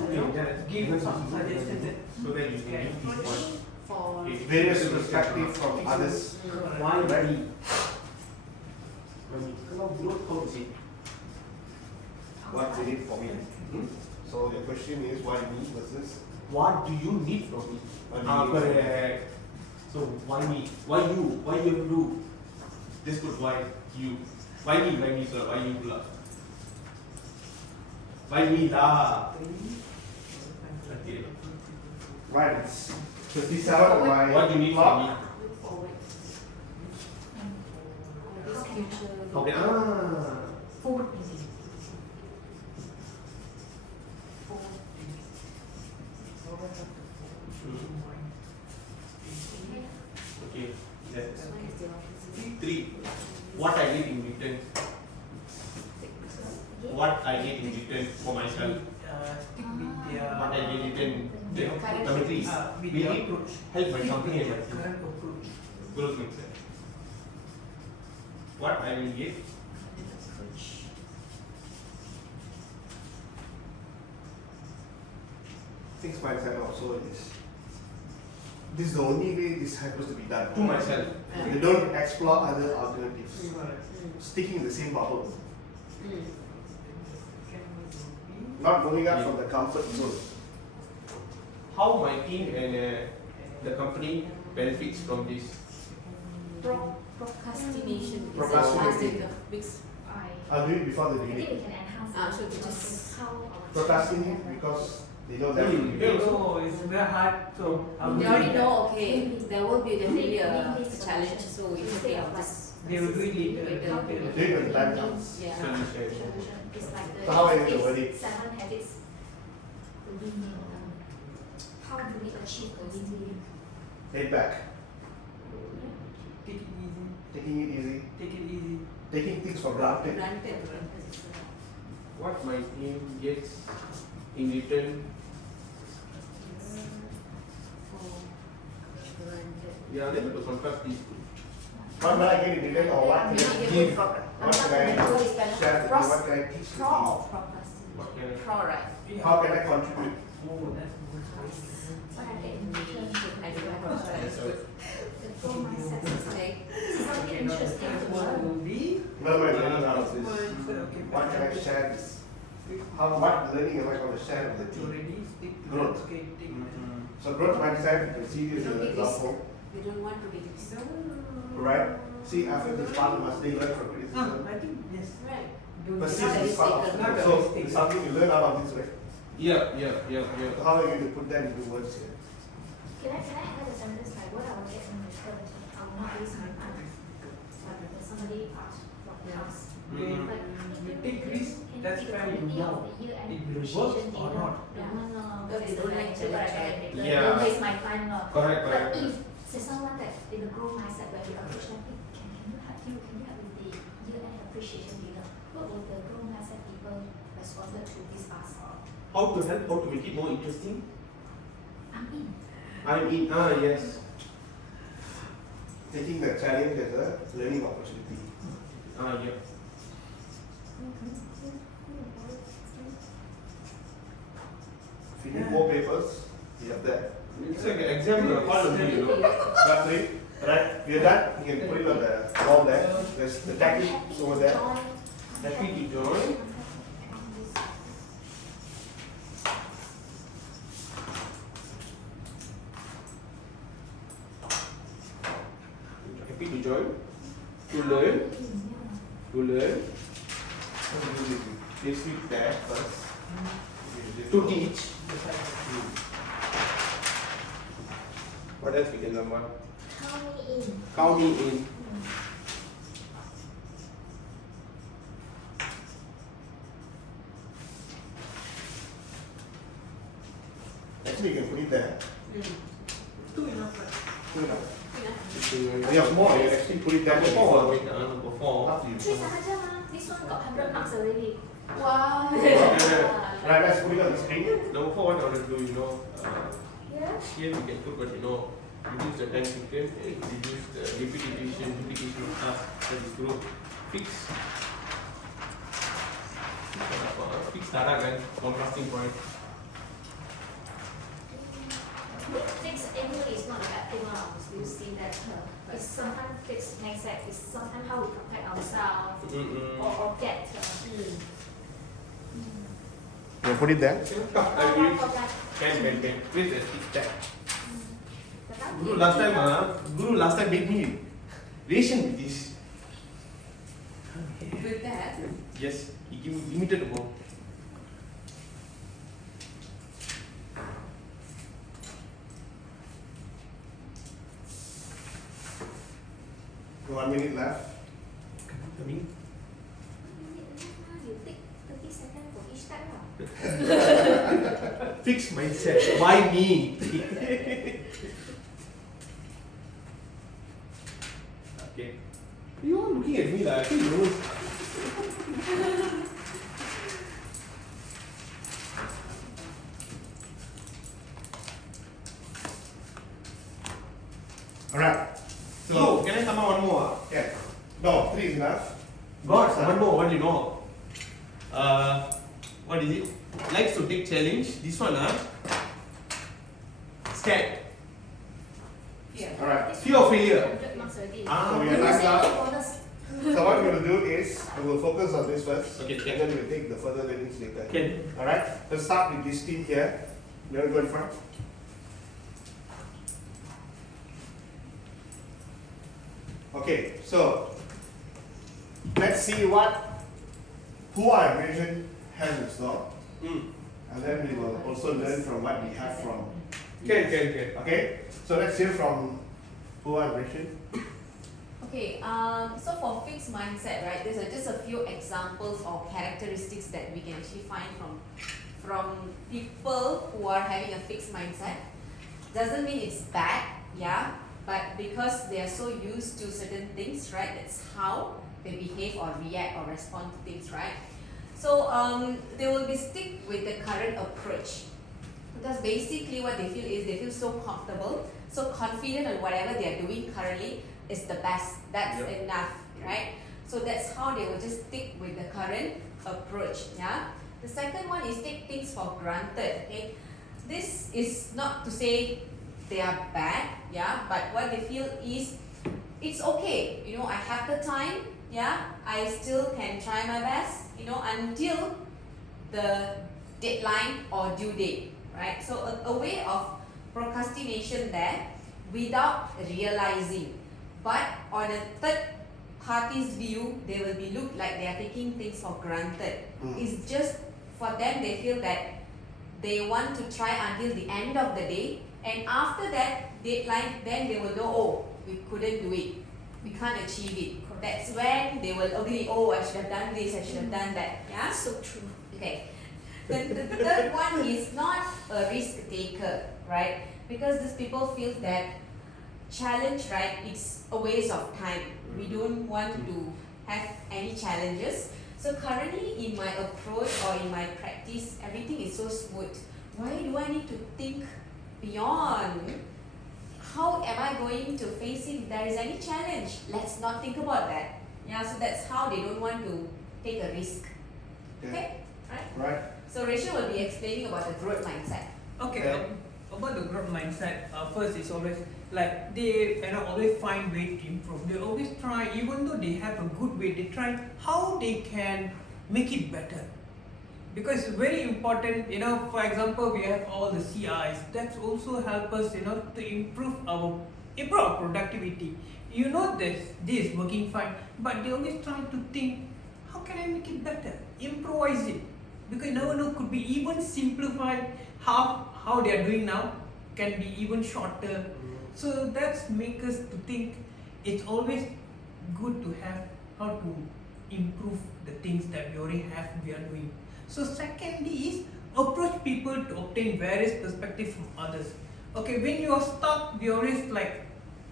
give some suggestions that So that you can use this one. For Various perspectives from others. Why me? Kalau growth, how to say? What they need for me. So the question is why me versus What do you need from me? What do you need from me? Correct. So why me? Why you? Why you have to do? Just put why you. Why me, sir? Why you pula? Why me lah? Okay. right. It's 57 my What do you need from clock. me? look forward. This future. Okay. Forward. Okay. That's 3. What I get in return. What I get in return for myself. stick with their What I get in return. Correct. Number 3. with We their need approach. help my company and my team. Current approach. Growth mindset. What I will get. Fixed mindset also is. This is the only way this happens to be done. To myself. They don't explore other alternatives. Sticking in the same bubble. Not going out from the comfort zone. How my team and the company benefits from this. Procrastination. Procrastinating. I'll do it before the I think we meeting. can enhance So it to because just how our Procrastinating because they know that. Yeah. So it's very hard. So how They do already you- know, okay, there will be definitely a challenge, so it's okay, I'll just. They will do it later. Do it when the time comes. Yeah. Solution. It's like the So how are you going to word it? 7 habits to windmill. How do we achieve the windmill? Laid back, Take it easy. taking it easy, Take it easy. taking things for granted. Granted. What my team gets in return? We are unable to contrast these two. What will I get in return or what can I give? What can I share with you? What can I teach Pro you? or procrastinate? What can I? Pro, right? How can I contribute? Oh, that's good. What I get in return? I don't have a choice. The pro mindset is like something Okay, now the interesting first to one learn. will be. No, we're learning out of this. Okay, What can I share this? What learning am I going to share with the You team? ready? Stick to Growth. that skating. So growth mindset, you can see this as an example, We don't want to be this. right? See, after this part, must they learn from Ah, criticism? I think yes. Right. Persist is part of Not it. a So mistake. it's something you learn out of this, right? Yeah. So how are you going to put that into words here? Can I add a sentence like what I will get in return? I will not waste my time. But somebody asked what else. When Like, you take risk, that's when you know it will work appreciation or dinner. not. No, Because that's they the don't like manager, to but I check. get it. Yeah. Don't waste my time. No. Correct. But if say someone that in the growth mindset where you approach them, hey, can you help with the year-end appreciation dinner? What will the growth mindset people responded to this ask? How to help? How to make it more interesting? I'm in. I'm in. Yes. Taking the challenge as a learning opportunity. Yeah. If you need more papers, you have that. It's like an exam hall only, you know. That's it. Right? We're done. You can put it on the wall there. There's the techniques over there. Happy to join. Happy to join. To learn. To learn. This week there first. To teach. What else we can learn? What? Count me in. Count me in. Actually, you can put it there. Two enough, right? Two enough. You have more, you can actually put it there. Number four. Wait, number four. Up to you. 300 This one got 100 marks already. Wow. Right, let's put it on the screen. Number four, what I want to do, Yeah. here we can put, but reduce the time taken, reduce the repetition, duplication of tasks, that is growth. Fix. Fix data kan, contrasting point. Fixed anyway is not a bad thing. You see that it's sometimes fixed mindset is sometimes how we protect ourselves or get. You put it there. Can. Where's the fix that? Guru Guru last time made me ration with this. With that, Yes, he gave me limited amount. One minute left. You take 30 seconds for each time. lah. Fixed mindset. Why me? Okay. You all looking at me like I think you know. Alright. So, can I come out one more? Yeah. No, 3 is enough. God, one more. What do you know? What is it? Likes to take challenge. This one, scared. yeah. Alright. Fear of failure. 100 marks already. So we You are done say now. bonus. So what we're going to do is, we will focus on this first. Okay, And then we'll take the further learnings later. Can. Alright. Let's start with this team here. You want to go in front? Okay, so let's see who our vision has in store, and then we will also learn from what we have from. Can. Okay, so let's hear from who our vision. Okay, so for fixed mindset, right, there's just a few examples or characteristics that we can actually find from people who are having a fixed mindset. Doesn't mean it's bad, yeah, but because they are so used to certain things, right, that's how they behave or react or respond to things, right? So they will be stick with the current approach, because basically what they feel is they feel so comfortable, so confident on whatever they are doing currently is the best, that's enough, right? So that's how they will just stick with the current approach, yeah. The second one is take things for granted, okay. This is not to say they are bad, yeah, but what they feel is it's okay, you know, I have the time, yeah, I still can try my best, you know, until the deadline or due date, right? So a way of procrastination there without realizing, but on a third party's view, they will be looked like they are taking things for granted. It's just for them, they feel that they want to try until the end of the day, and after that deadline, then they will know, oh, we couldn't do it, we can't achieve it. That's when they will agree, oh, I should have done this, I should have done that. Yeah, So true. okay. The third one is not a risk taker, right? Because these people feel that challenge, right, it's a waste of time. We don't want to have any challenges. So currently in my approach or in my practice, everything is so smooth. Why do I need to think beyond? How am I going to face it if there is any challenge? Let's not think about that. Yeah, so that's how they don't want to take a risk. Okay, right? Right. So Rachel will be explaining about the growth mindset. Okay, Yeah. about the growth mindset, first it's always like they always find way to improve. They always try, even though they have a good way, they try how they can make it better. Because it's very important, for example, we have all the CIs that also help us, to improve our productivity. This is working fine, but they always try to think, how can I make it better? Improvise it. Because you never know, could be even simplified. How they are doing now can be even shorter. So that's make us to think it's always good to have how to improve the things that we already have, we are doing. So secondly is approach people to obtain various perspectives from others. Okay, when you are stuck, we always like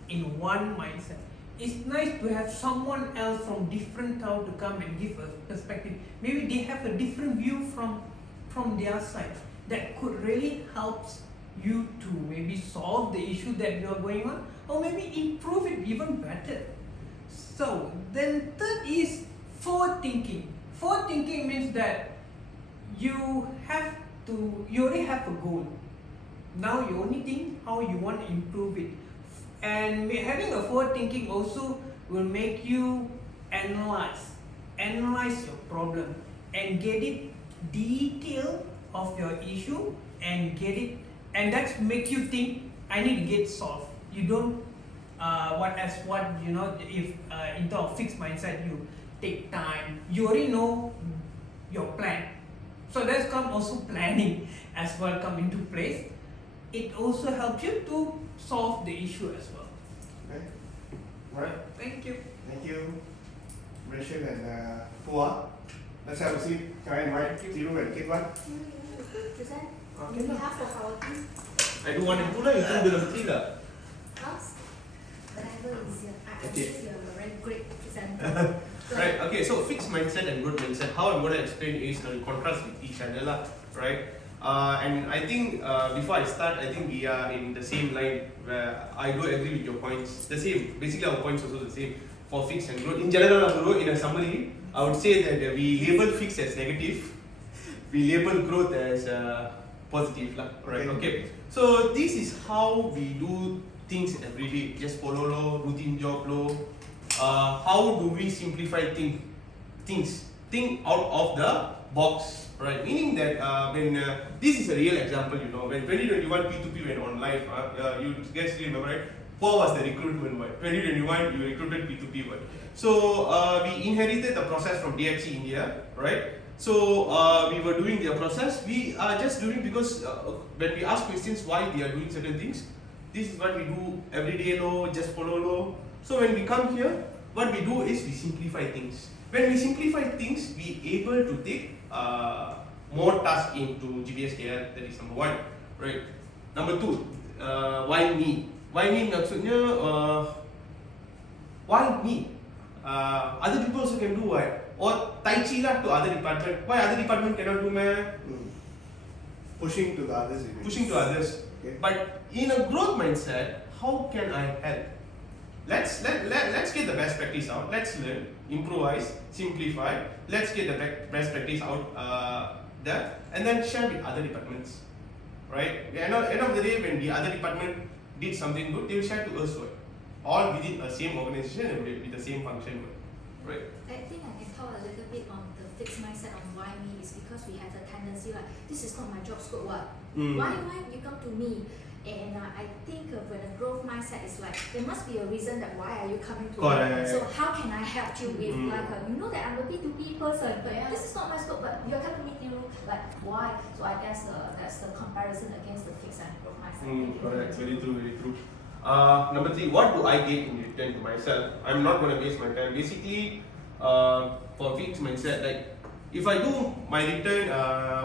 in one mindset. It's nice to have someone else from different town to come and give a perspective. Maybe they have a different view from their side that could really help you to maybe solve the issue that you are going on, or maybe improve it even better. So then third is forward thinking. Forward thinking means that you already have a goal. Now you only think how you want to improve it. And having a forward thinking also will make you analyze your problem and get it detail of your issue and get it, and that's make you think I need to get solved. You don't if in terms of fixed mindset you take time, you already know your plan. So that's come also planning as well come into place. It also helps you to solve the issue as well. Okay. Right. Thank you. Thank you, Rachel and Pua. Let's have a seat. Can I invite Tiru and Kitwan? Present. Okay. On behalf of our team, I don't want to do that, you can do the three lah. us, whatever is here. I Okay. think you're a very great presenter. Right, okay, so fixed mindset and growth mindset, how I'm going to explain is the contrast with each other lah, right? And I think before I start, I think we are in the same line where I do agree with your points. The same, basically our points also the same for fixed and growth. In general, in a summary, I would say that we label fixed as negative, we label growth as positive lah, right? Okay, so this is how we do things every day, just follow law, routine job law. How do we simplify things? Think out of the box, right? Meaning that when this is a real example, when 2021 P2P went online, you guys remember, right? 4 was the recruitment one. 2021 you recruited P2P one. So we inherited the process from DXC India, right? So we were doing their process. We are just doing because when we ask questions why they are doing certain things, this is what we do every day, just follow law. So when we come here, what we do is we simplify things. When we simplify things, we able to take more task into GPS KL. That is number one, right? Number two, why me? Why me maksudnya why me? Other people also can do what? Or tai chi lah to other department. Why other department cannot do man? Pushing to the others. Pushing to others. Okay. But in a growth mindset, how can I help? Let's get the best practice out. Let's learn, improvise, simplify. Let's get the best practice out there, and then share with other departments. Right? End of the day, when the other department did something good, they will share to us. Right? All within the same organization and with the same function. Right? I think I can talk a little bit on the fixed mindset on why me is because we have the tendency like this is not my job scope. What? Why you come to me? And I think when a growth mindset is like there must be a reason that why are you coming to me? So how can I help you with like you know that I'm a B2B person, but this is not my scope. But you're coming to me like why? So I guess that's the comparison against the fixed and growth mindset. Correct. Very true. Very true. Number three, what do I get in return to myself? I'm not going to waste my time. Basically, for fixed mindset, like if I do my return, I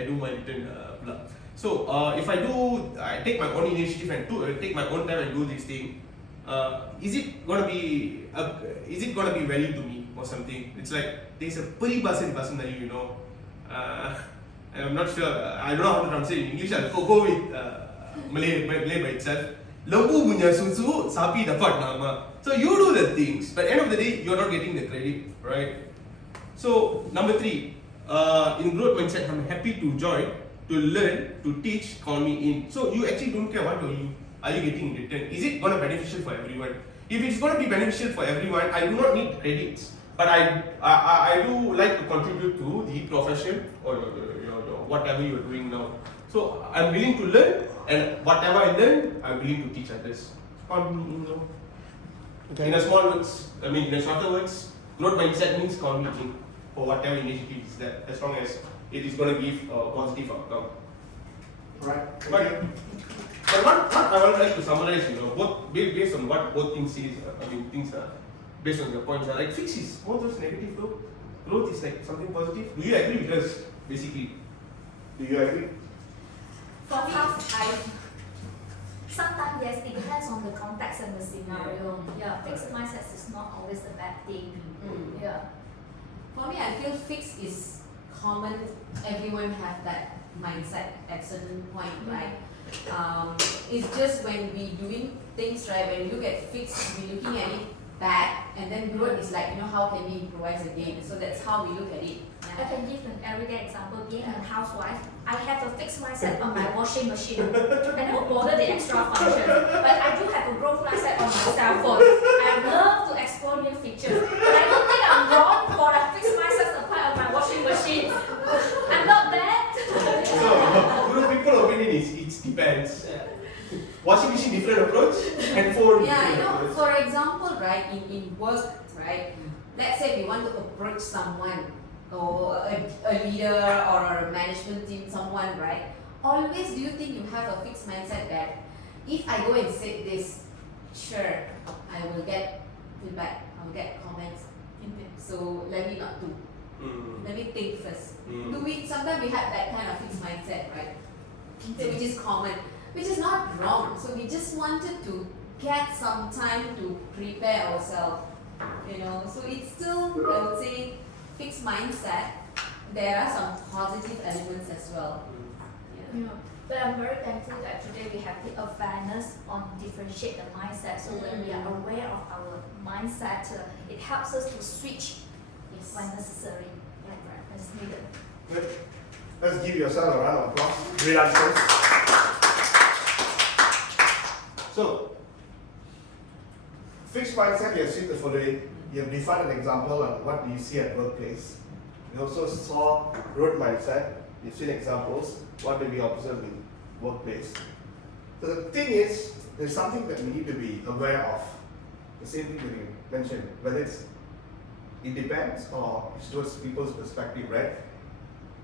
do my return. So if I take my own initiative and take my own time and do this thing, is it gonna be value to me or something? It's like there's a peribasan personally, you know. I'm not sure. I don't know how to translate in English. I'll go with Malay by itself. Lembu punya susu, sapi dapat nama. So you do the things, but end of the day, you're not getting the credit, right? So number three, in growth mindset, I'm happy to join, to learn, to teach, call me in. So you actually don't care what are you getting in return. Is it gonna be beneficial for everyone? If it's gonna be beneficial for everyone, I do not need credits. But I do like to contribute to the profession or your whatever you're doing now. So I'm willing to learn, and whatever I learn, I'm willing to teach others. Call me in, you know. Okay. In a small words, in a shorter words, growth mindset means call me in for whatever initiative is there, as long as it is going to give a positive outcome. Right. But what I would like to summarize, you know, both based on what both things is, things are based on your points are like fix is more towards negative though. Growth is like something positive. Do you agree with us, basically? Do you agree? For me, sometimes yes, it depends on the context and the scenario. Yeah, fixed mindset is not always a bad thing. Yeah. For me, I feel fixed is common. Everyone have that mindset at certain point, right? It's just when we doing things right, when you look at fixed, we looking at it bad, and then growth is like, you know, how can we improvise again? So that's how we look at it. I can give an everyday example. Being a housewife, I have a fixed mindset on my washing machine. I don't bother the extra function, but I do have a growth mindset on my cell phone. I love to explore new features, but I don't think I'm wrong for a fixed mindset applied on my washing machine. I'm not bad. So, people's opinion is it depends. Washing machine different approach, and phone Yeah, you different know, approach. for example, right, in work, right, let's say we want to approach someone or a leader or a management team, someone, right, always do you think you have a fixed mindset that if I go and say this, sure, I will get feedback, I will get comments, so let me not do. Let me think first. Sometimes we have that kind of fixed mindset, right? So which is common, which is not wrong. So we just wanted to get some time to prepare ourselves, you know. So it's still, I would say, fixed mindset. There are some positive elements as well. Yeah. But I'm very thankful that today we have the awareness on differentiate the mindset. So when we are aware of our mindset, it helps us to switch when necessary. When it's needed. Good. Let's give yourself a round of applause. Great answers. So, fixed mindset, you have seen the following. You have defined an example on what you see at workplace. You also saw growth mindset. You've seen examples. What do we observe in workplace? So the thing is, there's something that we need to be aware of. The same thing that you mentioned, whether it depends or it's towards people's perspective, right?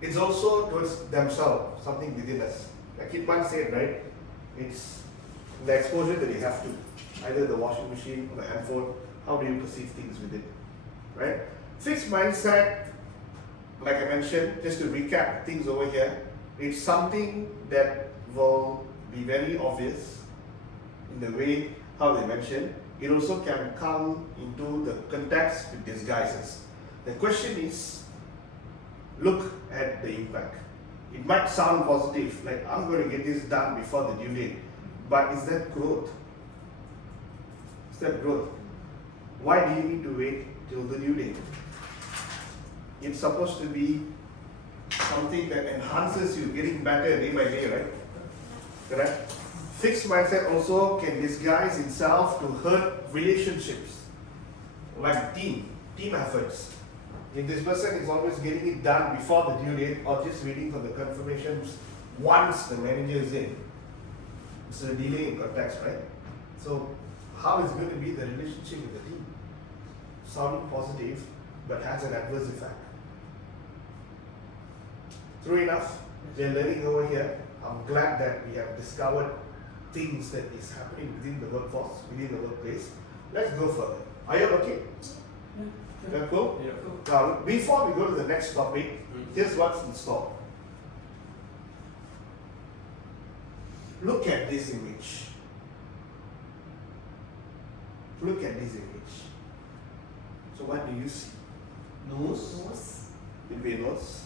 It's also towards themselves, something within us. Like Kitman said, right? It's the exposure that you have to, either the washing machine or the handphone. How do you perceive things with it, right? Fixed mindset like I mentioned, just to recap things over here, it's something that will be very obvious in the way how they mention. It also can come into the context with disguises. The question is, look at the impact. It might sound positive, like I'm going to get this done before the due date, but is that growth? Is that growth? Why do you need to wait till the due date? It's supposed to be something that enhances you, getting better day by day, right? Correct? Fixed mindset also can disguise itself to hurt relationships, like team efforts. If this person is always getting it done before the due date or just waiting for the confirmations once the manager is in, it's a delay in context, right? So how is going to be the relationship with the team? Sounding positive, but has an adverse effect. True enough, we're learning over here. I'm glad that we have discovered things that is happening within the workforce, within the workplace. Let's go further. Are you okay? You're cool? Yeah. Now, before we go to the next topic, here's what's in store. Look at this image. Look at this image. So what do you see? Nose. Nose, It'll be a nose.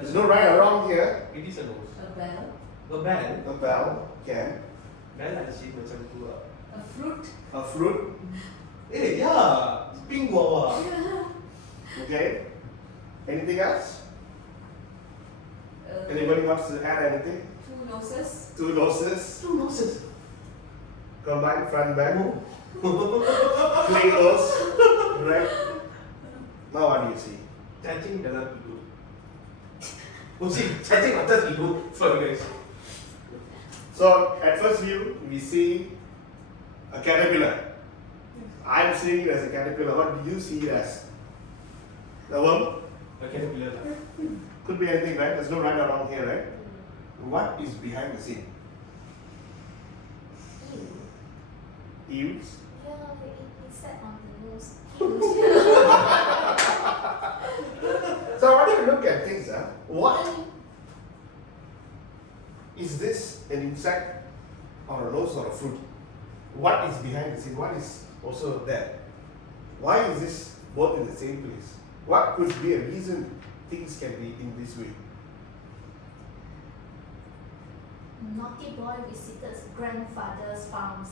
There's no right or wrong here. It is a nose. a bell, A bell. A bell, can. Bell ada shape macam tu lah. a fruit, A fruit, Eh, yeah. Pink guava. okay. Anything else? Anybody wants to add anything? two noses, Two noses, Two noses. combined front back, plain nose, right? Now what do you see? Cacing dalam hidung. Oh, see, cacing atas hidung. Sorry guys. So at first view, we see a caterpillar. I'm seeing it as a caterpillar. What do you see it as? The worm? A caterpillar lah. Could be anything, right? There's no right or wrong here, right? What is behind the scene? Eels? Yeah, it said on the nose. So I want you to look at things. Why is this an insect or a nose or a fruit? What is behind the scene? What is also there? Why is this both in the same place? What could be a reason things can be in this way? Naughty boy visited grandfather's farms.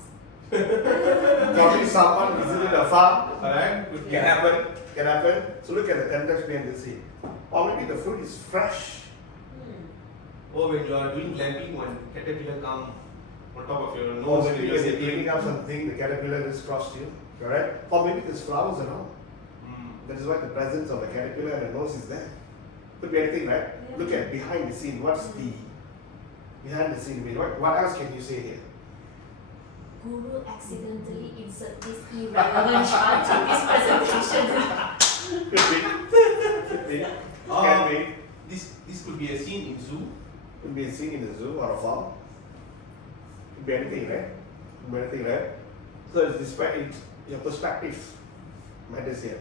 Probably someone visited a farm. Alright, good. Can happen. Can happen. So look at the context behind the scene. Or maybe the fruit is fresh. Oh, when you are doing glamping, one caterpillar come on top of your Or nose. maybe when you're cleaning up something, the caterpillar just crossed you. Correct? Or maybe there's flowers around. That is why the presence of the caterpillar and the nose is there. Could be anything, right? Yeah. Look at behind the scene. What's the behind the scene? What else can you say here? Guru accidentally insert this irrelevant chart to his presentation. Could be. Could be. Can be. This could be a scene in zoo. Could be a scene in the zoo or a farm. Could be anything, right? Could be anything, right? So it's despite your perspective matters here.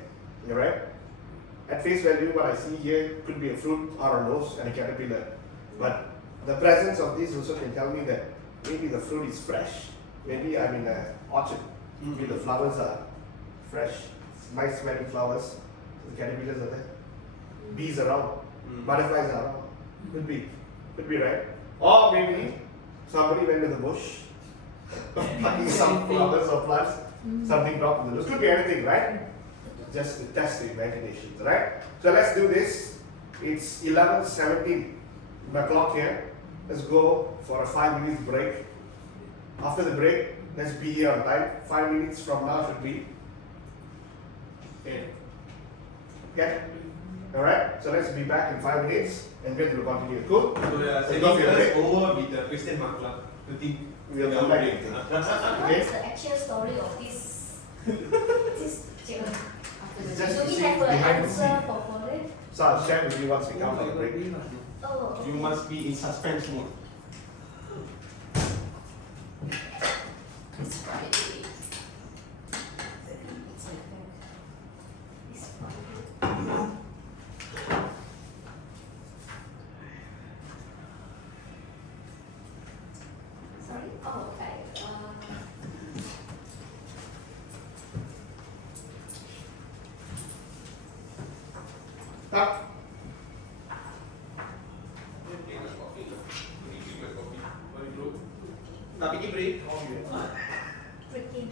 You're right? At face value, what I see here could be a fruit or a nose and a caterpillar. But the presence of this also can tell me that maybe the fruit is fresh. Maybe I'm in an orchard. Maybe the flowers are fresh, nice smelling flowers. The caterpillars are there. Bees around. Butterflies are around. Could be right. Or maybe somebody went to the bush, plucking some flowers or plants, something dropped in the bush. Could be anything, right? Just to test the imagination, right? So let's do this. It's 11:17. My clock here. Let's go for a 5 minutes break. After the break, let's be here on time. 5 minutes from now should be. Okay? Alright? So let's be back in 5 minutes and then we'll continue. Cool? So yeah, Let's sending go for the us break. over with the question mark lah. To think. We'll come back again. What is the actual story of this statement? after It's the just Do to we see have an behind the answer scene. for it? So I'll share with you once we come from the break. Oh, You okay. must be in suspense mode. It's Friday. It's like that. It's Friday. ครับ Nak pergi break? Freaking.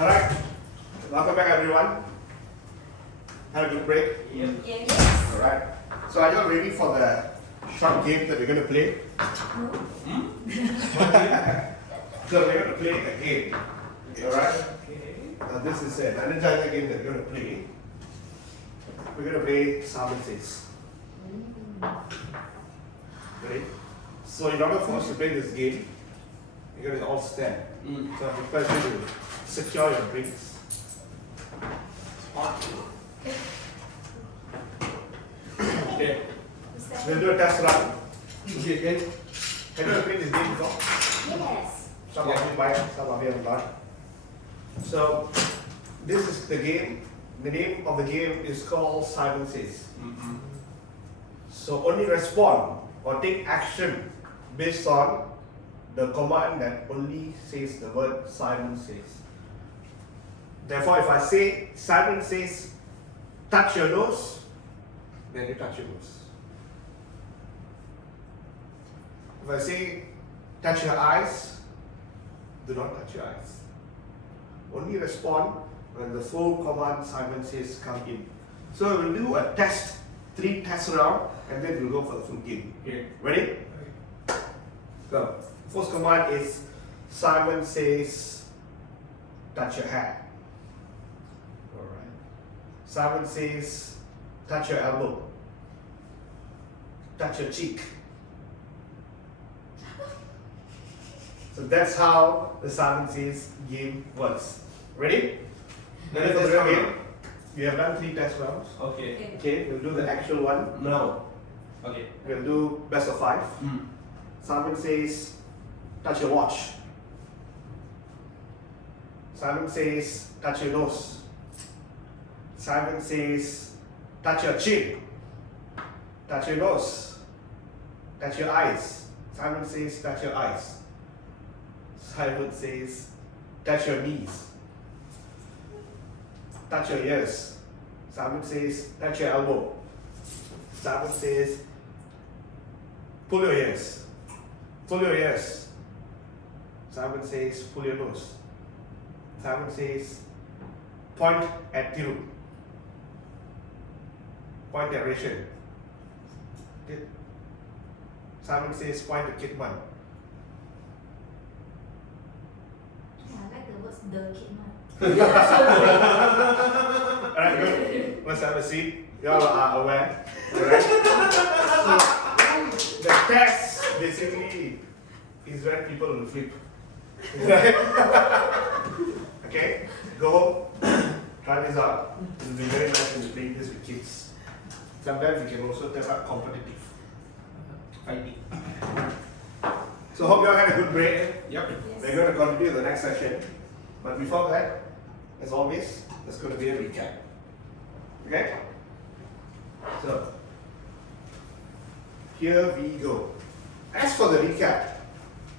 Alright, welcome back everyone. Had a good break? Yes. Alright, so are you all ready for the short game that we're going to play? So we're going to play a game. Alright? Now this is an energizer game that we're going to play. We're going to play Simon Says. Ready? So in order for us to play this game, you're going to all stand. So I request you to secure your drinks. Okay. We'll do a test run. Okay. Have you ever played this game before? Yes. Some of you might, some of you have not. So this is the game. The name of the game is called Simon Says. So only respond or take action based on the command that only says the word Simon Says. Therefore, if I say Simon Says, touch your nose, then you touch your nose. If I say touch your eyes, do not touch your eyes. Only respond when the full command Simon Says come in. So we'll do a test, 3 test round, and then we'll go for the full game. Okay. Ready? Go. First command is Simon Says, touch your hand. Alright. Simon Says, touch your elbow. Touch your cheek. So that's how the Simon Says game works. Ready? Ready for the real game? We have done 3 test rounds. Okay. Okay, we'll do the actual one. Now. Okay. We'll do best of 5. Simon Says, touch your watch. Simon Says, touch your nose. Simon Says, touch your chin. Touch your nose. Touch your eyes. Simon Says, touch your eyes. Simon Says, touch your knees. Touch your ears. Simon Says, touch your elbow. Simon Says, pull your ears. Pull your ears. Simon Says, pull your nose. Simon Says, point at Thiru. Point at Ration. Okay. Simon says point to Kidman. Yeah, I like the words the kid man. Alright, good. Let's have a seat. You all are aware. Alright? So, the test basically is when people will flip. Right? Okay? Go home. Try this out. It will be very nice when you're playing this with kids. Sometimes you can also turn up competitive. Fighting. So hope you all had a good break. Yep. We're going to continue the next session. But before that, as always, there's going to be a recap. Okay? So, here we go. As for the recap,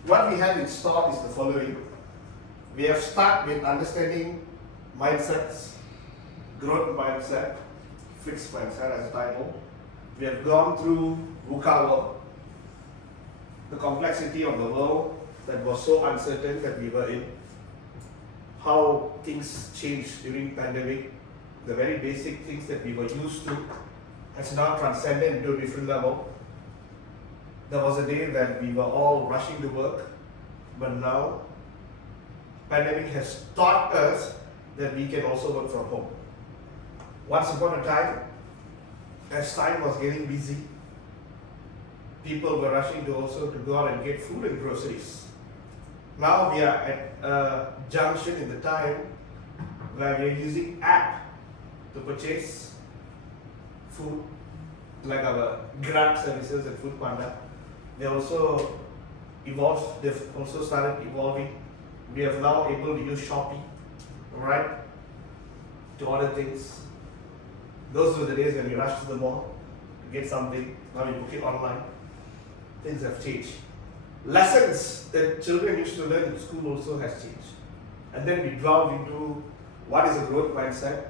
what we have in store is the following. We have started with understanding mindsets, growth mindset, fixed mindset as a title. We have gone through VUCA world, the complexity of the world that was so uncertain that we were in, how things changed during pandemic, the very basic things that we were used to has now transcended into a different level. There was a day that we were all rushing to work, but now pandemic has taught us that we can also work from home. Once upon a time, as time was getting busy, people were rushing to also to go out and get food and groceries. Now we are at a junction in the time where we are using app to purchase food, like our Grab services and Food Panda. They also evolved, they've also started evolving. We are now able to use Shopee, right, to order things. Those were the days when we rushed to the mall to get something. Now we book it online. Things have changed. Lessons that children used to learn in school also has changed. And then we delve into what is a growth mindset,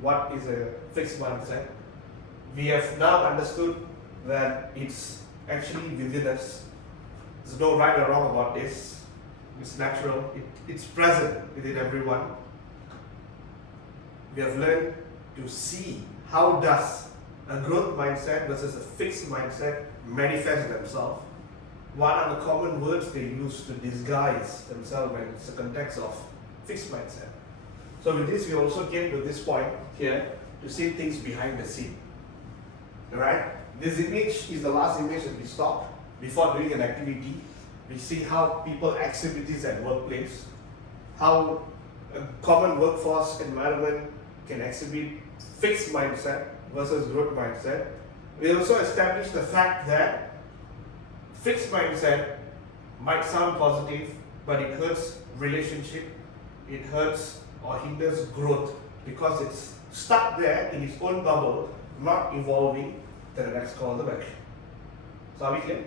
what is a fixed mindset. We have now understood that it's actually within us. There's no right or wrong about this. It's natural. It's present within everyone. We have learned to see how does a growth mindset versus a fixed mindset manifest themselves. What are the common words they use to disguise themselves when it's a context of fixed mindset? So with this, we also came to this point here to see things behind the scene. Alright? This image is the last image that we stopped before doing an activity. We see how people activities at workplace, how a common workforce environment can exhibit fixed mindset versus growth mindset. We also established the fact that fixed mindset might sound positive, but it hurts relationship, it hurts or hinders growth because it's stuck there in its own bubble, not evolving to the next course of action. So are we clear?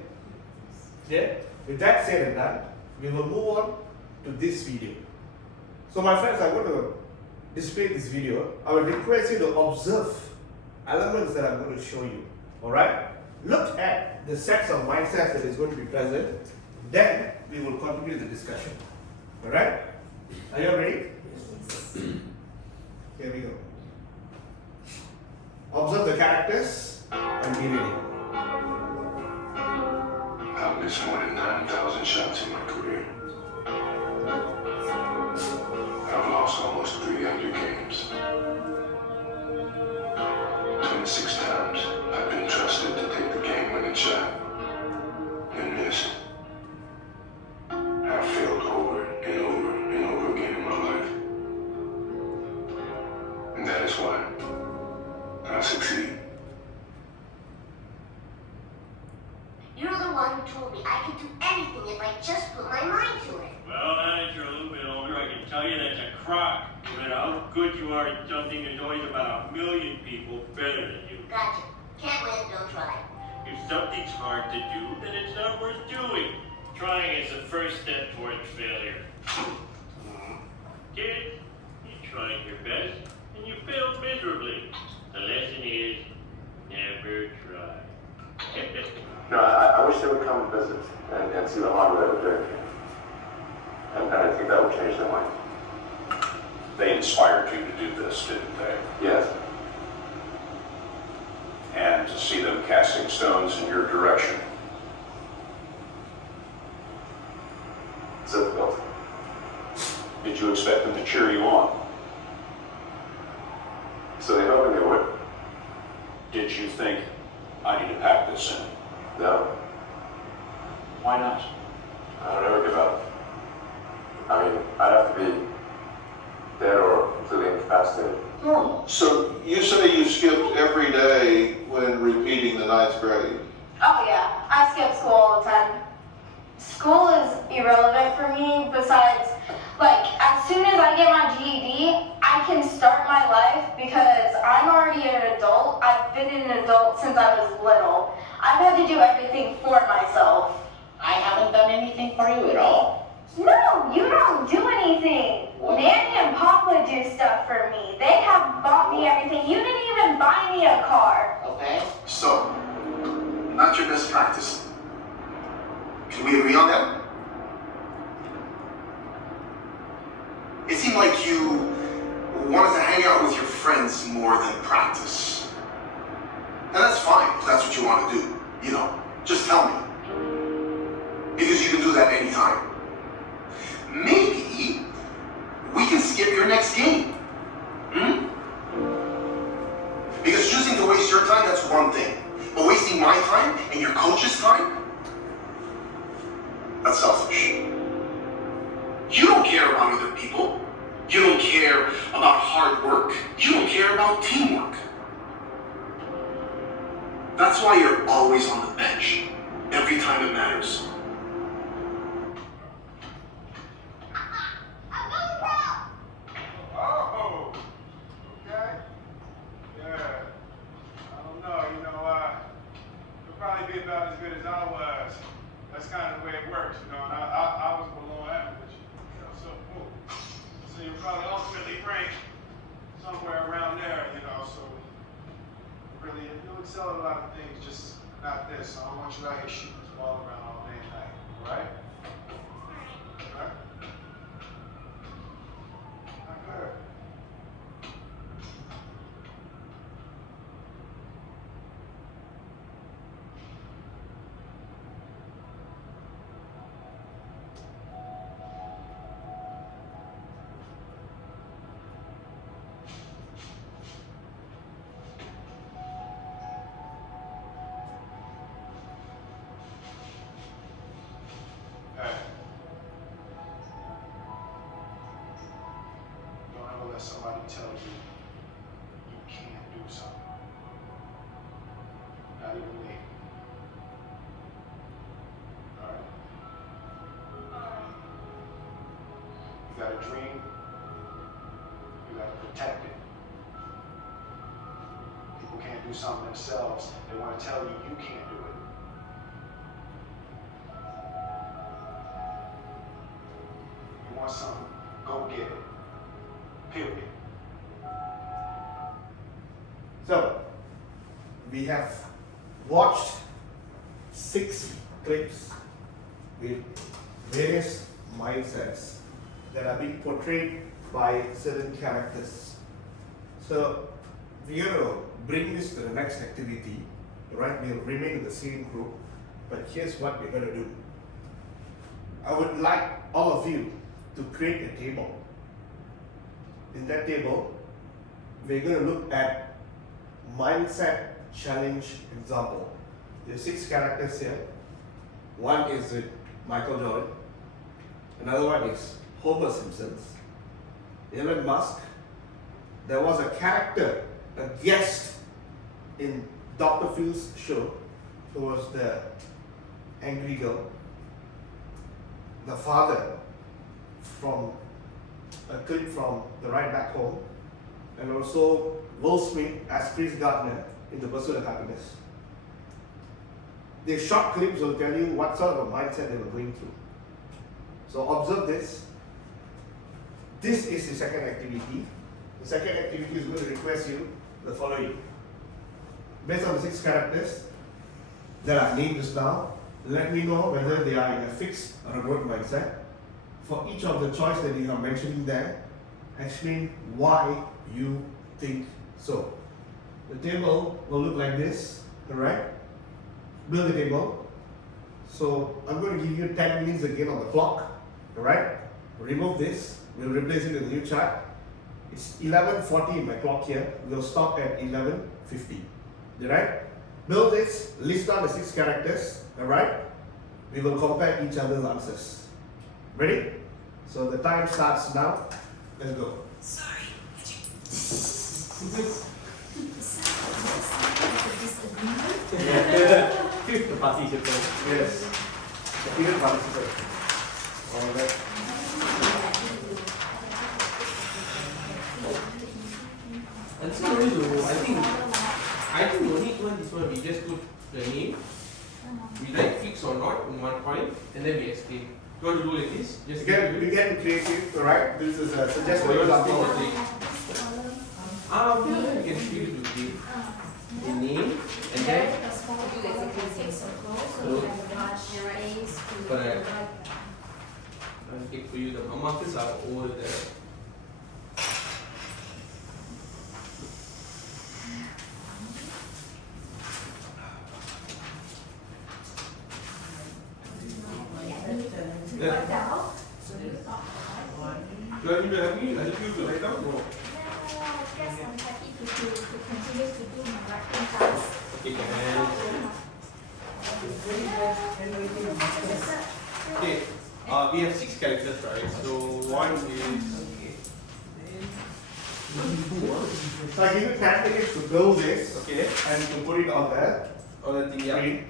Yeah? With that said and done, we will move on to this video. So my friends, I'm going to display this video. I will request you to observe elements that I'm going to show you. Alright? Look at the sets of mindsets that is going to be present. Then we will continue the discussion. Alright? Are you all ready? Here we go. Observe the characters and be ready. I've missed more than 9,000 shots in my career. I've lost almost 300 games. 26 times I've been trusted to take the game-winning shot and missed. I've failed over and over and over again in my life. And that is why I succeed. You're the one who told me I could do anything if I just put my mind to it. Well, now that you're a little bit older, I can tell you that's a crock. No matter how good you are at something, there's always about 1 million people better than you. Gotcha. Can't win, don't try. If something's hard to do, then it's not worth doing. Trying is the first step towards failure. Kids, you tried your best, and you failed miserably. The lesson is, never try. No, I wish they would come visit and see the hard work that we're doing. And I think that will change their mind. They inspired you to do this, didn't they? Yes. and to see them casting stones in your direction. It's difficult. Did you expect them to cheer you on? So they told me they would. Did you think, I need to pack this in? No, Why not? I don't ever give up. I mean, I'd have to be dead or completely incapacitated. So you say you skipped every day when repeating the ninth grade. Oh yeah, I skip school all the time. School is irrelevant for me. Besides, like, as soon as I get my GED, I can start my life because I'm already an adult. I've been an adult since I was little. I've had to do everything for myself. I haven't done anything for you at all. No, you don't do anything. Nanny and Papa do stuff for me. They have bought me everything. You didn't even buy me a car. Okay? So, not your best practice. Can we agree on that? It seemed like you wanted to hang out with your friends more than practice. And that's fine, if that's what you want to do. You know, just tell me. Because you can do that anytime. Maybe we can skip your next game. Because choosing to waste your time, that's one thing. But wasting my time and your coach's time, that's selfish. You don't care about other people. You don't care about hard work. You don't care about teamwork. That's why you're always on the bench, every time it matters. Oh, okay. Yeah. I don't know, you'll probably be about as good as I was. That's kind of the way it works, and I was below average, so you'll probably ultimately rank somewhere around there, so really, you'll excel at a lot of things, just not this. I don't want you out here shooting this ball around all day and night, all right? All right? Not good. Hey. Don't ever let somebody tell you you can't do something. Not even me. Alright? You got a dream, you gotta protect it. People can't do something themselves. They want to tell you you can't do it. You want something, go get it. Period. So, we have watched 6 clips with various mindsets that are being portrayed by certain characters. So, we're going to bring this to the next activity, right? We'll remain in the same group, but here's what we're going to do. I would like all of you to create a table. In that table, we're going to look at mindset challenge example. There are 6 characters here. One is with Michael Jordan. Another one is Homer Simpson. Elon Musk. There was a character, a guest in Dr. Phil's show, who was the angry girl. The father from a clip from The Ride Back Home, and also Will Smith as Chris Gardner in The Pursuit of Happiness. The short clips will tell you what sort of a mindset they were going through. So observe this. This is the second activity. The second activity is going to request you the following. Based on the 6 characters that I've named just now, let me know whether they are in a fixed or a growth mindset. For each of the choice that you are mentioning there, explain why you think so. The table will look like this. Alright? Build the table. So I'm going to give you 10 minutes again on the clock. Alright? Remove this. We'll replace it with a new chart. It's 11:40 in my clock here. We'll stop at 11:50. Alright? Build this. List down the 6 characters. Alright? We will compare each other's answers. Ready? So the time starts now. Let's go. Sorry. Fifth participant. Yes. The fifth participant. Alright. And so only to, I think the only one this one we just put the name, we write fix or not in one point, and then we explain. You want to do like this? Just We get creative, alright? This is a suggested example. we can speak to the name, and then correct. I'll take for you the markers are over there. To write down. Do I need to help you? Help you to write down? No. Yes, I'm happy to continue to do my writing task. Okay, okay. We have 6 characters, right? So one is. So I give you 10 minutes to build this, Okay. and to put it on the On the thing, yeah. screen.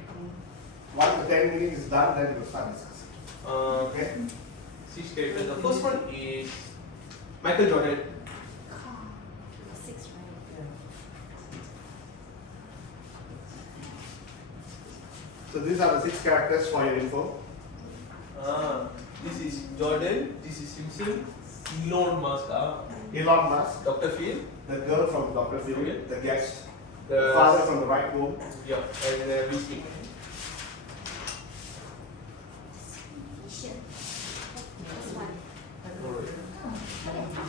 Once the 10 minutes is done, then we'll start discussing. Okay? 6 characters. The first one is Michael Jordan. 6, right? So these are the 6 characters for your info. This is Jordan. This is Simpson. Elon Musk. Elon Musk, Dr. Phil. the girl from Dr. Phil, Okay. the guest, the The father from the right womb. Yeah, and we speak.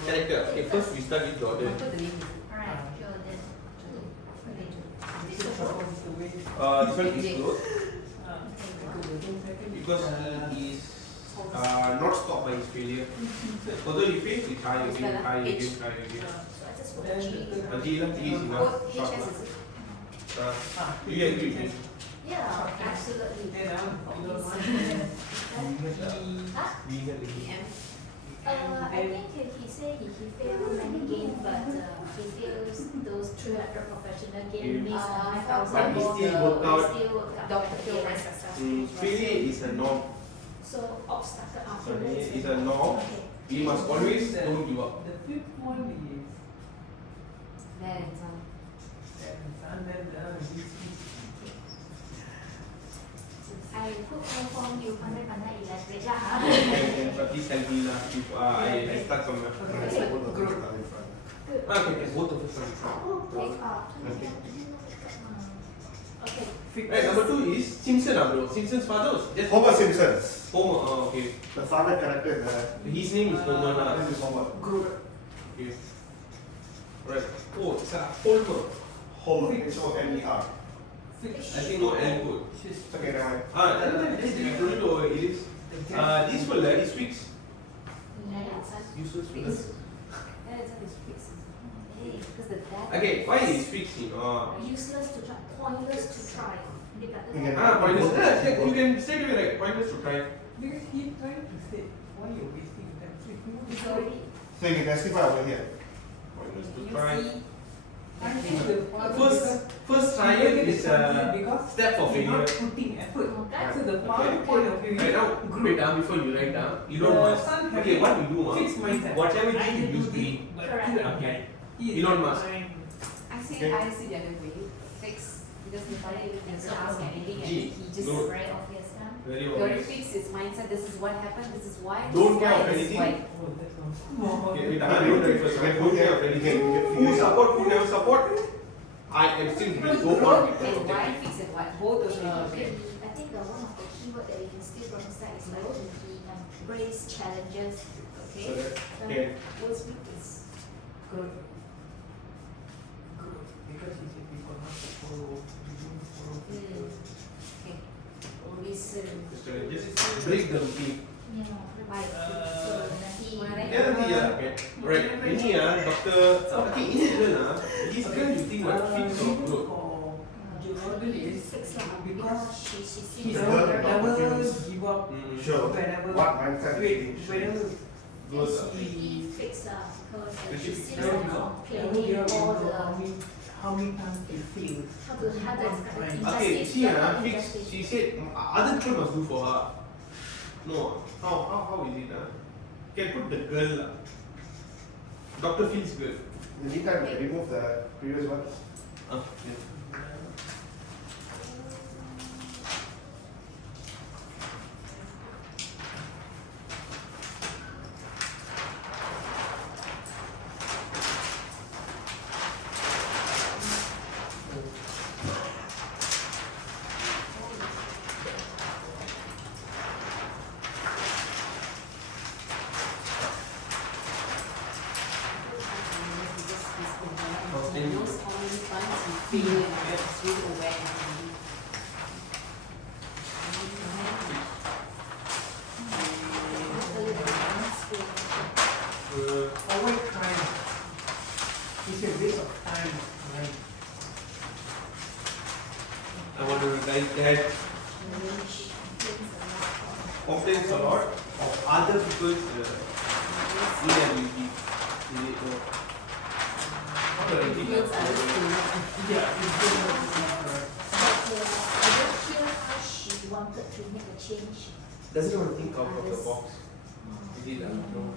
Character. Okay, first we start with Jordan. Alright, Jordan. This one is good because he is not stopped by his failure. Although he fails, he try again, try again, try again. He is enough. Short one. Do you agree with me? Yeah, absolutely. I think he said he failed many games, but he fails those 300 professional games, missed 9,000 But he balls, still worked out. he still worked out. Dr. Phil Yeah, was successful. Failure is a norm. So obstacle after So that it's a norm. Okay. We must always don't give up. The fifth one is There and some. and then I put one form you pandai elaborate lah. But please help me lah. If I start from my Good. okay, both of us are different. Okay. Okay. Okay. Right, number 2 is Simpson, bro. Simpson's father was just Homer Simpsons. Homer. Okay. The father character is there. His name is Homer lah. This is Homer. Okay. Right. Oh, it's a Homer. Homer. H-O-M-E-R. I think no L good. Okay, never mind. I don't know if this is going to it is. This will is fixed. Useless fixed. Okay, why is fixed? Useless to try, pointless to try. Pointless. Yeah, you can straight away like pointless to try. because he trying to say why you're wasting time. So if you want to It's try, already So you can testify over here. Pointless to try. I think the father First trial is a because step for you're failure. not putting effort. Okay. So the father point of view Right now, wait down before you write down. You don't must. son Okay, what you do, fixed mindset. whatever I you can use do green. this, but Correct. he- Okay. he is Elon Musk. trying. I see Okay. the other way. Fix because the father can ask anything and G. he just No. very obvious. Huh? Very very obvious. fix his mindset. This is what happened. This is why. Don't this is care why, of this is anything. why. Oh, that's all. Okay, wait, don't write first. Don't care of anything. Who support, who never support. I am still will go on with the And why objective. fix and what? Both of them. Okay. I think the one of the keyword that we can steal from his side is like he embrace challenges. Okay. So that- The okay. Will Smith is Good. Good. Because he said people not to follow the rules for break the routine. Ya nanti ya, okay. Right. Ini ya, doktor. Okay, ini adalah this girl you think what fix or broke? Jordan is because The he girl never confused. give up. Sure. Whenever What mindset wait, is whenever Good. He fixed because She she fixed seems like complaining all the how many times he failed. how to Okay, injustice. she not fix. injustice. She said other people must do for her. No, how is it? Can put the girl. Doctor feels good. In the meantime, remove the previous one. Yeah. Knows how many times he failed and is really aware of it. Avoid crime. It's a waste of time. Right? I want to write that complains a lot of other people's inability. Feels others to Yeah, it's good. I don't hear how she wanted to make a change. Doesn't want to think out of the box. Is it? No.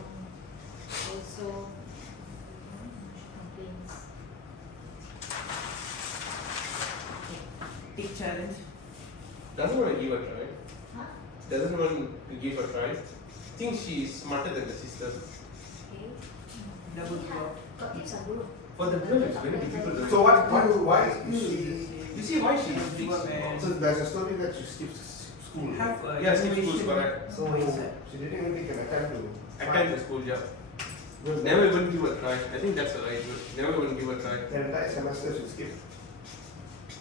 Also, complains. Big challenge. Doesn't want to give a try. Huh? Doesn't want to give a try. Thinks she is smarter than the system. Okay. Double job. Got tips are good. For the girl, it's very difficult. to- So why is she? You see why she is Give up and So there's a story that she skips school. have a Yeah, skip innovation school, correct. So she didn't even take an attempt to. Attend the school job. Because Never even give a try. I think that's the right word. Never even give a try. the entire semester she skipped.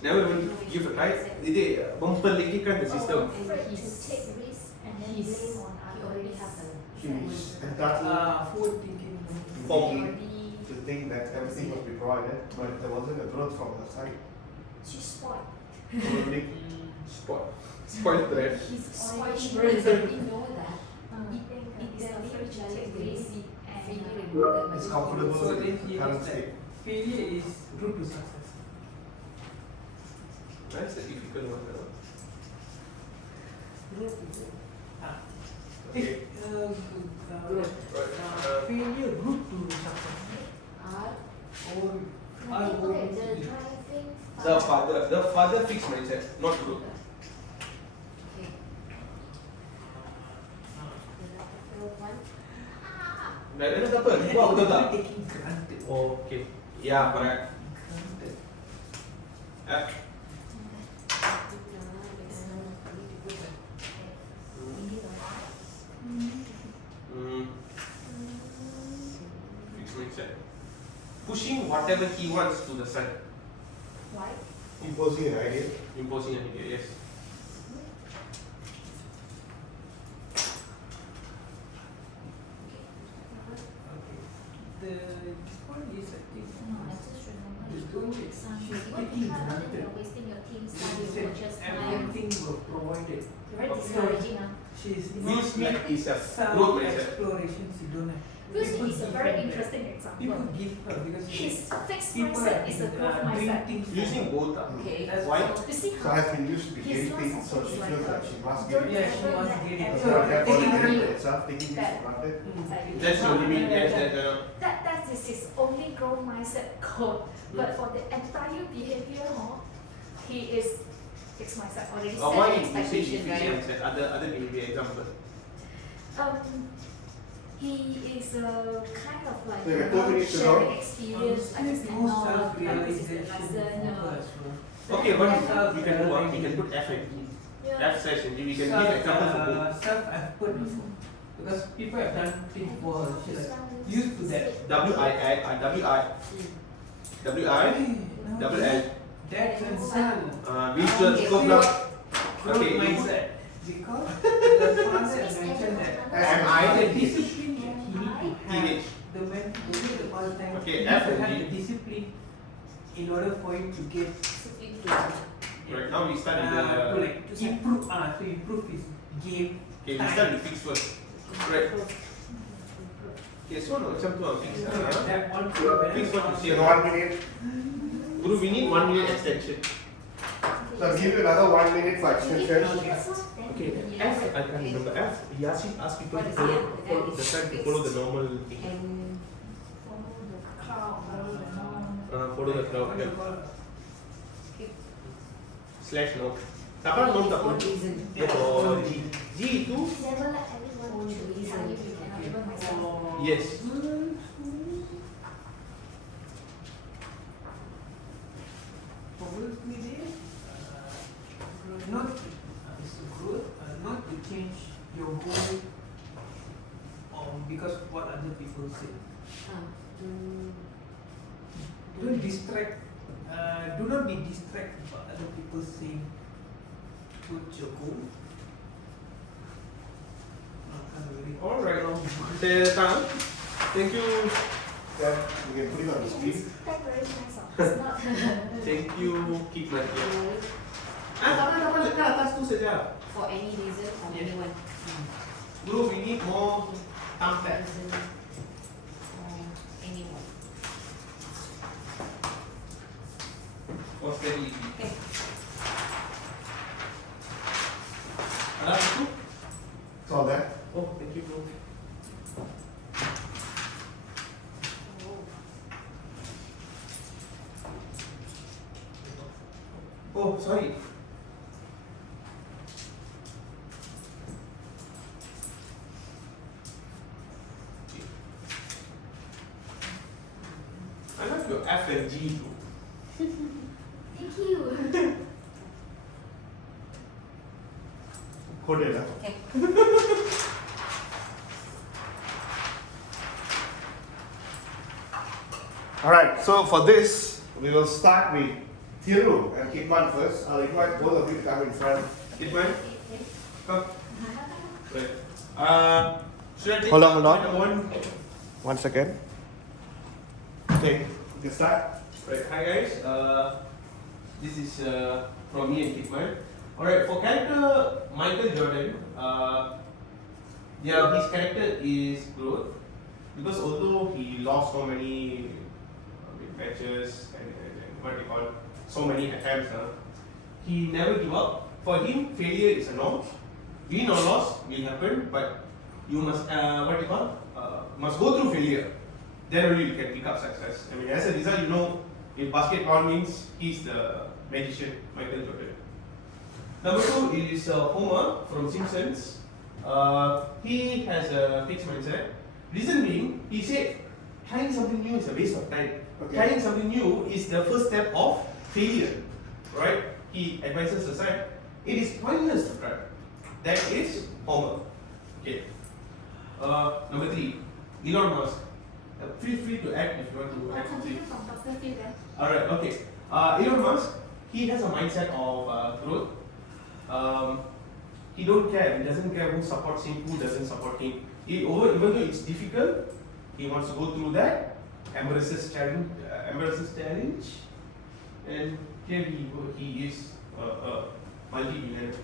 Never even give a try. They memperlekikan the system. Afraid to take risks and then blame on he already has others. a She's entitled forward thinking. Form. to think that everything must be provided, but there wasn't a growth from her side. She's spoiled. Probably. Spoiled brat. He's Spoiled already brat. already know that. It is Then afraid he to challenge take risks the and failure and know that It's my comfortable So with then the he current is state. like failure is route to success. That's the difficult one. Route to Okay. failure route to success. R Or Okay, the driving The father fixed mindset, not good. okay. The one Itu apa? Buat betul tak? Taking granted. Oh, okay. Yeah, correct. Granted. Fixed mindset. Pushing whatever he wants to the side. Why? Imposing an idea. Imposing an idea, yes. The point is I think No, I just remember the you goal told is some she's what taking rather than granted. you're wasting your team's She time, you said will just time. everything was provided. Very Okay. discouraging. She's Will Smith is a some growth mindset. exploration she don't have. Will Smith is a People very give her interesting that. example. People give her because His fixed people mindset have is a been, growth doing mindset. things Using both. Okay. That's Why? You see So how has been used to be his guilty, last so she was feels like like she must don't give it. Yeah, she ever must let get it. anyone So therefore, taking taking granted. itself, taking this for granted. That's your limit. Yes, That is his only growth mindset code. But for the entire behavior, he is fixed mindset already set Why an you say expectation, fixed right? mindset? Other behavior example. He is a kind of like So you have 2 minutes to sharing go. experience. I just no know this is the self-realization lesson. of her as well. Okay, what we can do? We can put F and E. F session. We can give example for both. Self-effort also. Because people have done things for her. She's like used to that. Double L. Dad and son. Visual Okay. scope lah. Growth Okay, you put mindset. Because the father mentioned that M-I. the discipline that he need to have, Teenage. the man during the all time, Okay, he F need and to have G. the discipline in order for him to get Right now we start with to the. like to improve his game. Okay, we start with fix first. Right. Okay, so macam tu fix. That one Fix what you say. In 1 minute. Guru, we need 1 minute extension. So I'll give you another 1 minute for extension. Okay, F, I can't remember F. He asked people to follow the time to follow the normal thing. Follow the crowd. Yeah. Slash no. Siapa nom tak perlu? Oh, G. G itu Never let everyone choose how you can even myself. yes. Not is to grow, not to change your goal because what other people say. Don't distract. Do not be distracted by other people saying what's your goal. Alright. Time. Thank you. Yeah, you can put it on the screen. It's not. Thank you. Keep my ear. Tak apa, lekat atas tu saja. For any reason, for anyone. Guru, we need more thumb tap. Anyone. Or steady. Okay. Ada itu? It's all there. Oh, thank you, bro. Oh, sorry. I like your F and G too. Thank you. Hold it. Okay. Alright, so for this, we will start with Thiru and Kitman first. I'll invite both of you to come in front. Kitman, come. Right. Should I take Hold on. point number 1? 1 second. Okay, you can start. Right. Hi guys. This is from me and Kitman. Alright, for character Michael Jordan, his character is growth because although he lost so many big matches and what they call so many attempts, he never give up. For him, failure is a norm. Win or loss will happen, but you must must go through failure. Then only you can pick up success. I mean, as a result, in basketball means he's the magician, Michael Jordan. Number 2 is Homer from Simpsons. He has a fixed mindset. Reason being, he said trying something new is a waste of time. Okay. Trying something new is the first step of failure, right? He advises the side. It is pointless to try. That is Homer. Okay. Number 3, Elon Musk. Feel free to act if you want to I act. continue from Dr. Phil then. Alright, okay. Elon Musk, he has a mindset of growth. He don't care. He doesn't care who supports him, who doesn't support him. Even though it's difficult, he wants to go through that. Embraces challenge, and here he is a multi-billionaire.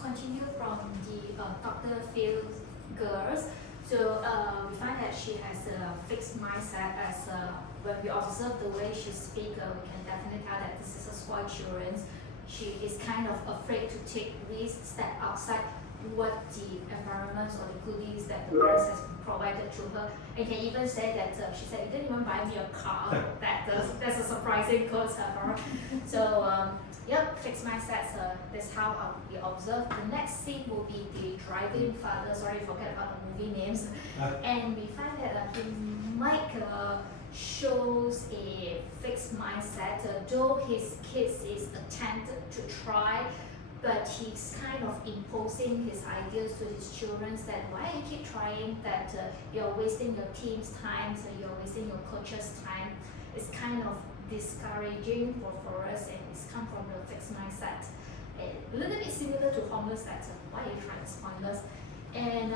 Continue from the Dr. Phil's girls. So we find that she has a fixed mindset as when we observe the way she speaks, we can definitely tell that this is a spoiled children. She is kind of afraid to take risks, step outside what the environment or the goodies that the parents has provided to her. And can even say that she said, "You didn't even buy me a car." That's a surprising quote for her. So yep, fixed mindset. That's how we observe. The next scene will be the driving father. Sorry, forget about the movie names. And we find that Mike shows a fixed mindset. Though his kids is attempted to try, but he's kind of imposing his ideas to his children that why you keep trying, that you're wasting your team's time, so you're wasting your coach's time. It's kind of discouraging for us, and it's come from the fixed mindset. a little bit similar to homeless, that why you try is pointless. And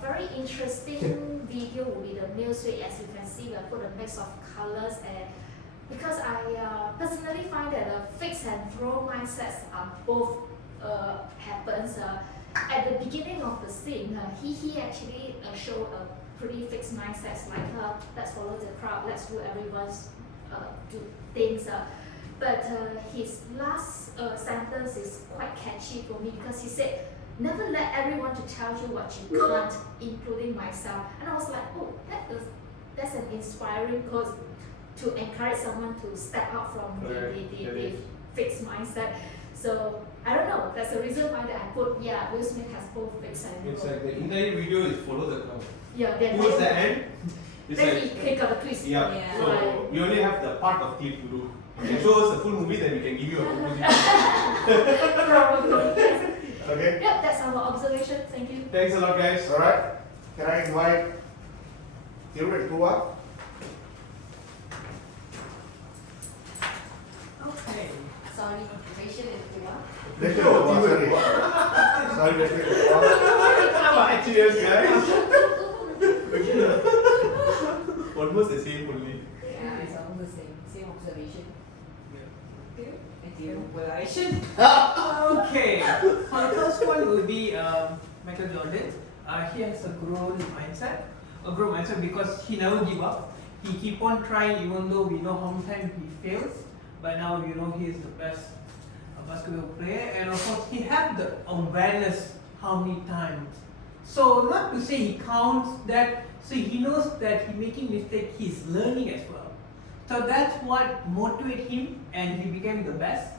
very interesting video will be the meal suite. As you can see, we have put a mix of colors, and because I personally find that fix and throw mindsets are both happens. At the beginning of the scene, he actually showed a pretty fixed mindset, like let's follow the crowd, let's do everyone's do things. But his last sentence is quite catchy for me, because he said, never let everyone to tell you what you can't, including myself. And I was like, oh, that's an inspiring quote to encourage someone to step out from the fixed mindset. So I don't know, that's the reason why that I put, Will Smith has both fixed and It's growth. like the entire video is follow the crowd. Yeah, then Towards the end, it's then like, he got a twist. yeah. Yeah. So we only have the part of clip to do. You can show us the full movie, then we can give you a proposition. Probably. Okay. Yep, that's our observation. Thank you. Thanks a lot, guys. Alright. Can I invite Thiru and Tua? Okay. Sorry, Rachel and Tua. Let's go. Sorry, let's go. Cheers, guys. Almost the same only. Yeah, it's almost the same observation. Okay. Evaluation. Okay. So the first one will be Michael Jordan. He has a growth mindset because he never give up. He keep on trying even though we know how many times he fails. But now you know he is the best basketball player, and of course he have the awareness how many times. So not to say he counts that, so he knows that he making mistake, he's learning as well. So that's what motivated him, and he became the best.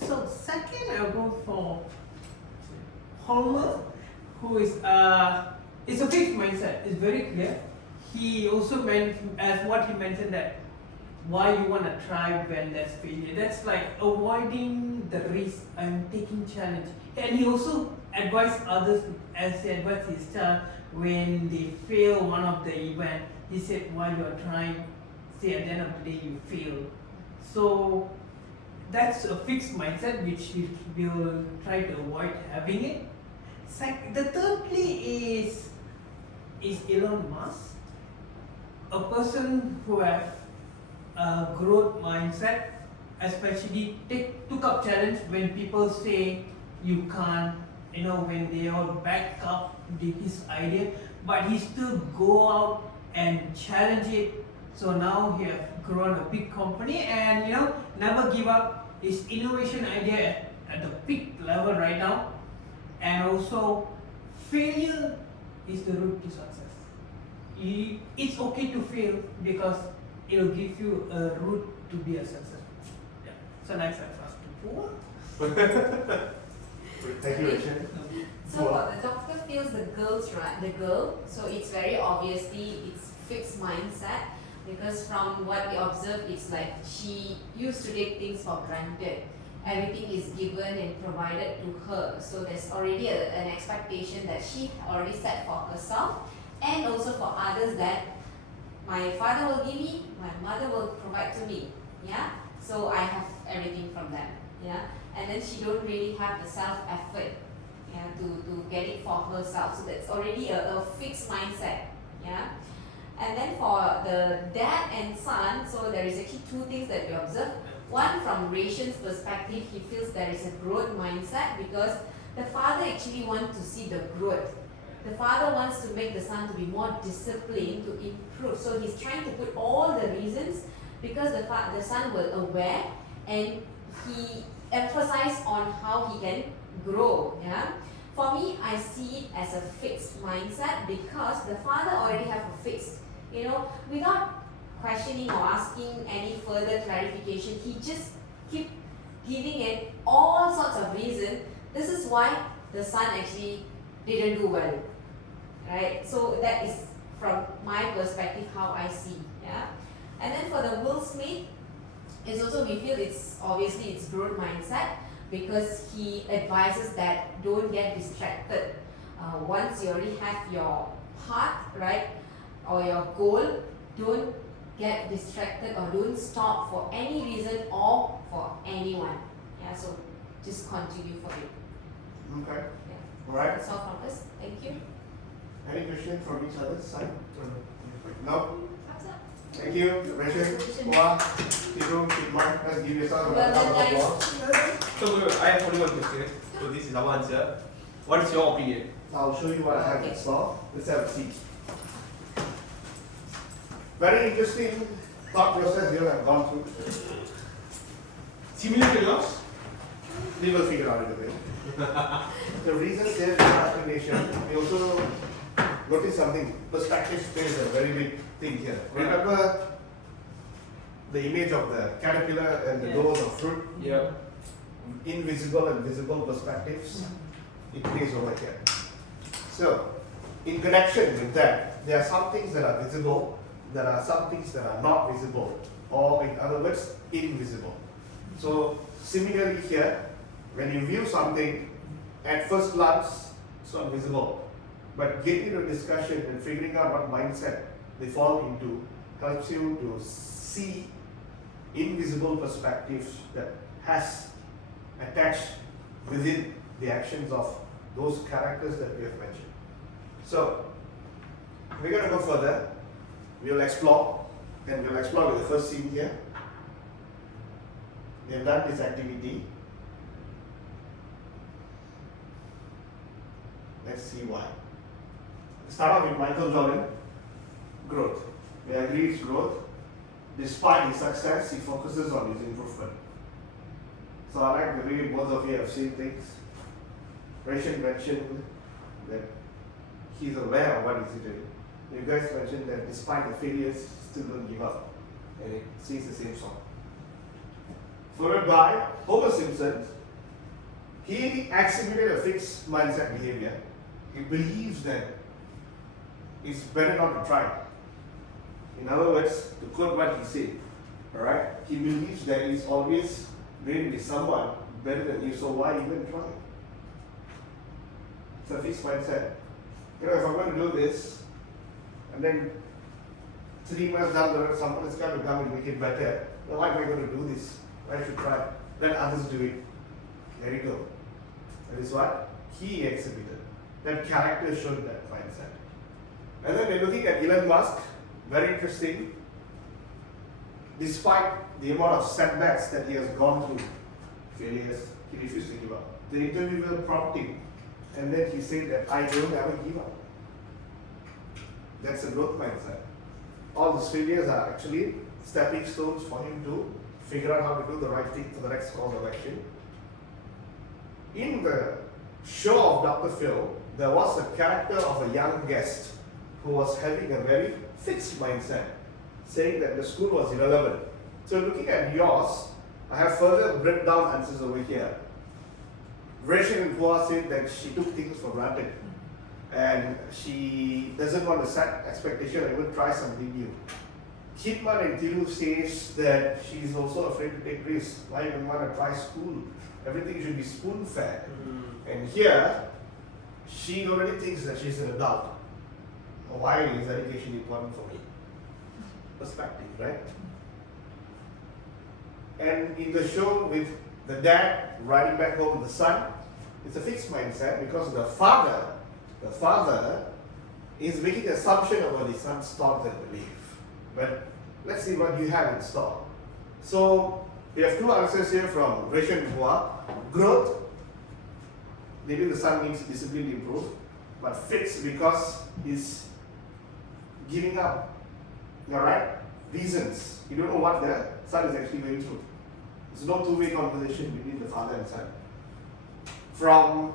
So second, I'll go for Homer, who is it's a fixed mindset. It's very clear. He also meant, as what he mentioned, that why you want to try when there's failure. That's like avoiding the risk and taking challenge. And he also advised others, as he advised his child, when they fail one of the event, he said, while you are trying, say at the end of the day you fail. So that's a fixed mindset which we will try to avoid having it. The thirdly is Elon Musk, a person who has a growth mindset, especially took up challenge when people say you can't, when they all back up his idea, but he still go out and challenge it. So now he has grown a big company, and never give up his innovation idea at the peak level right now. And also, failure is the route to success. It's okay to fail because it will give you a route to be a success. Yeah. So next I pass to Paul. Thank you, Rachel. So what the doctor feels the girl, so it's very obviously it's fixed mindset, because from what we observe, it's like she used to take things for granted. Everything is given and provided to her. So there's already an expectation that she already set for herself, and also for others, that my father will give me, my mother will provide to me. Yeah. So I have everything from them. Yeah. And then she don't really have the self-effort, to get it for herself. So that's already a fixed mindset. Yeah. And then for the dad and son, so there is actually two things that we observe. One, from Ratian's perspective, he feels there is a growth mindset because the father actually wants to see the growth. The father wants to make the son to be more disciplined, to improve. So he's trying to put all the reasons, because the son was aware, and he emphasized on how he can grow. Yeah. For me, I see it as a fixed mindset because the father already have a fixed, without questioning or asking any further clarification, he just keep giving it all sorts of reasons. This is why the son actually didn't do well, right? So that is from my perspective how I see. Yeah. And then for the Will Smith, is also we feel it's obviously it's growth mindset, because he advises that don't get distracted. Once you already have your path, right, or your goal, don't get distracted or don't stop for any reason or for anyone. Yeah, so just continue for it. Okay. Yeah. Alright. That's all from us. Thank you. Any questions from each other's side? No? Thumbs up. Thank you. Rachel, Wah, Tiru, Kidman, let's give yourself a Well round done, of applause. So I have only one question. So this is our answer. What is your opinion? I'll show you what I have Okay. in store. Let's have a seat. Very interesting thought process you have gone through. Similar to yours? We will figure out it a bit. The reason there is accreditation, we also notice something. Perspective plays a very big thing here. Remember the image of the caterpillar and the doors of fruit? Yeah. Invisible and visible perspectives. It plays over here. So, in connection with that, there are some things that are visible, there are some things that are not visible, or in other words, invisible. So, similarly here, when you view something, at first glance, it's not visible. But getting into discussion and figuring out what mindset they fall into helps you to see invisible perspectives that has attached within the actions of those characters that we have mentioned. So, we're going to go further. We'll explore, and we'll explore with the first scene here. We have done this activity. Let's see why. Start off with Michael Jordan. Growth. We agree it's growth. Despite his success, he focuses on his improvement. So I like the way both of you have seen things. Rachel mentioned that he's aware of what he's doing. You guys mentioned that despite the failures, he still don't give up. And it sings the same song. Followed by Homer Simpson. He exhibited a fixed mindset behavior. He believes that it's better not to try. In other words, to quote what he said, alright, he believes that he's always going to be someone better than you, so why even try? It's a fixed mindset. You know, if I'm going to do this, and then 3 months down the road, someone is going to come and make it better, well, why am I going to do this? Why should I try? Let others do it. There you go. That is what he exhibited. That character showed that mindset. And then we're looking at Elon Musk. Very interesting. Despite the amount of setbacks that he has gone through, failures, he refused to give up. The interviewer prompted him, and then he said that I don't ever give up. That's a growth mindset. All these failures are actually stepping stones for him to figure out how to do the right thing for the next course of action. In the show of Dr. Phil, there was a character of a young guest who was having a very fixed mindset, saying that the school was irrelevant. So looking at yours, I have further breakdown answers over here. Rachel and Hua said that she took things for granted and she doesn't want to set expectation or even try something new. Kidman and Tiru says that she is also afraid to take risks. Why even want to try school? Everything should be spoon-fed. And here, she already thinks that she's an adult. Why is education important for me? Perspective, right? And in the show with the dad riding back home with the son, it's a fixed mindset because the father is making an assumption about his son's thoughts and belief. But let's see what you have in store. So we have two answers here from Rachel and Hua. Growth, maybe the son needs discipline to improve, but fixed because he's giving up. Alright? Reasons. You don't know what the son is actually going through. There's no two-way conversation between the father and son. From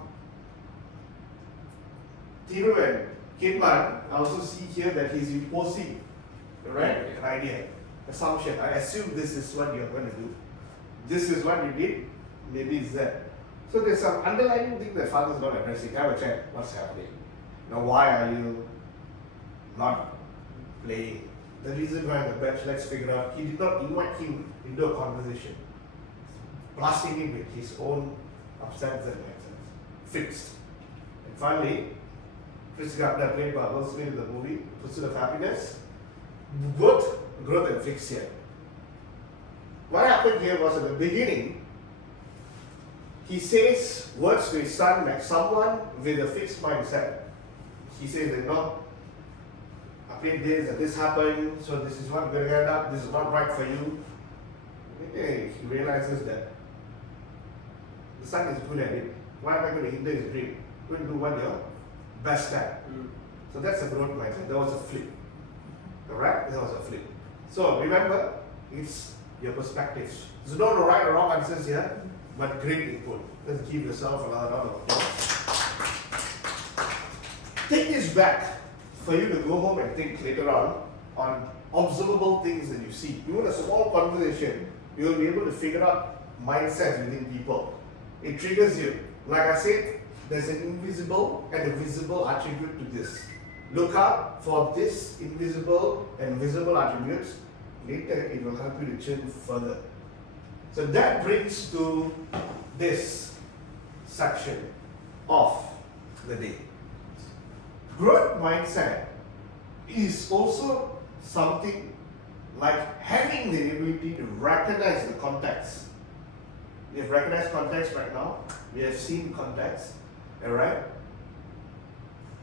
Tiru and Kidman, I also see here that he's imposing, right, an idea, assumption. I assume this is what you're going to do. This is what you did, maybe it's that. So there's some underlying thing that father's not addressing. Have a chat, what's happening? Now why are you not playing? The reason why the bench, let's figure out. He did not invite him into a conversation. Blasting him with his own upsets and nonsense. Fixed. And finally, Chris Gardner played by Will Smith in the movie Pursuit of Happiness. Both growth and fixed here. What happened here was at the beginning, he says words to his son like someone with a fixed mindset. He says that no, I played this and this happened, so this is what going to end up, this is not right for you. He realizes that the son is good at it. Why am I going to hinder his dream? Go and do what you're best at. So that's a growth mindset. That was a flip. Alright? That was a flip. So remember, it's your perspectives. There's no right or wrong answers here, but great input. Let's give yourself another round of applause. Take this back for you to go home and think later on observable things that you see. Even a small conversation, you will be able to figure out mindsets within people. It triggers you. Like I said, there's an invisible and a visible attribute to this. Look out for this invisible and visible attributes. Later, it will help you to churn further. So that brings to this section of the day. Growth mindset is also something like having the ability to recognize the context. We have recognized context right now. We have seen context, alright,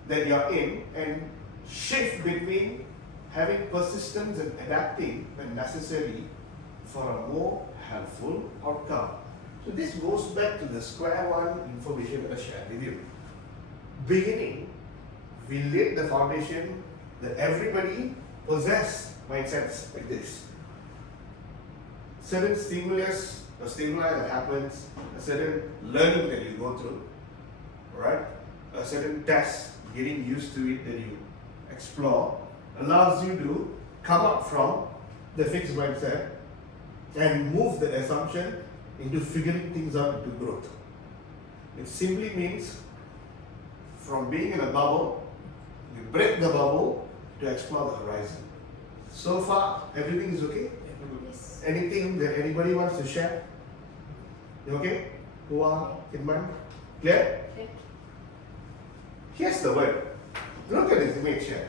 that you're in, and shift between having persistence and adapting when necessary for a more helpful outcome. So this goes back to the square one information that I shared with you. Beginning, we laid the foundation that everybody possess mindsets like this. Certain stimulus or stimuli that happens, a certain learning that you go through, right? A certain test, getting used to it that you explore, allows you to come up from the fixed mindset and move the assumption into figuring things out into growth. It simply means from being in a bubble, you break the bubble to explore the horizon. So far, everything is okay? Yes. Anything that anybody wants to share? You okay? Hua, Kidman? Clear? Okay. Here's the word. Look at this image here.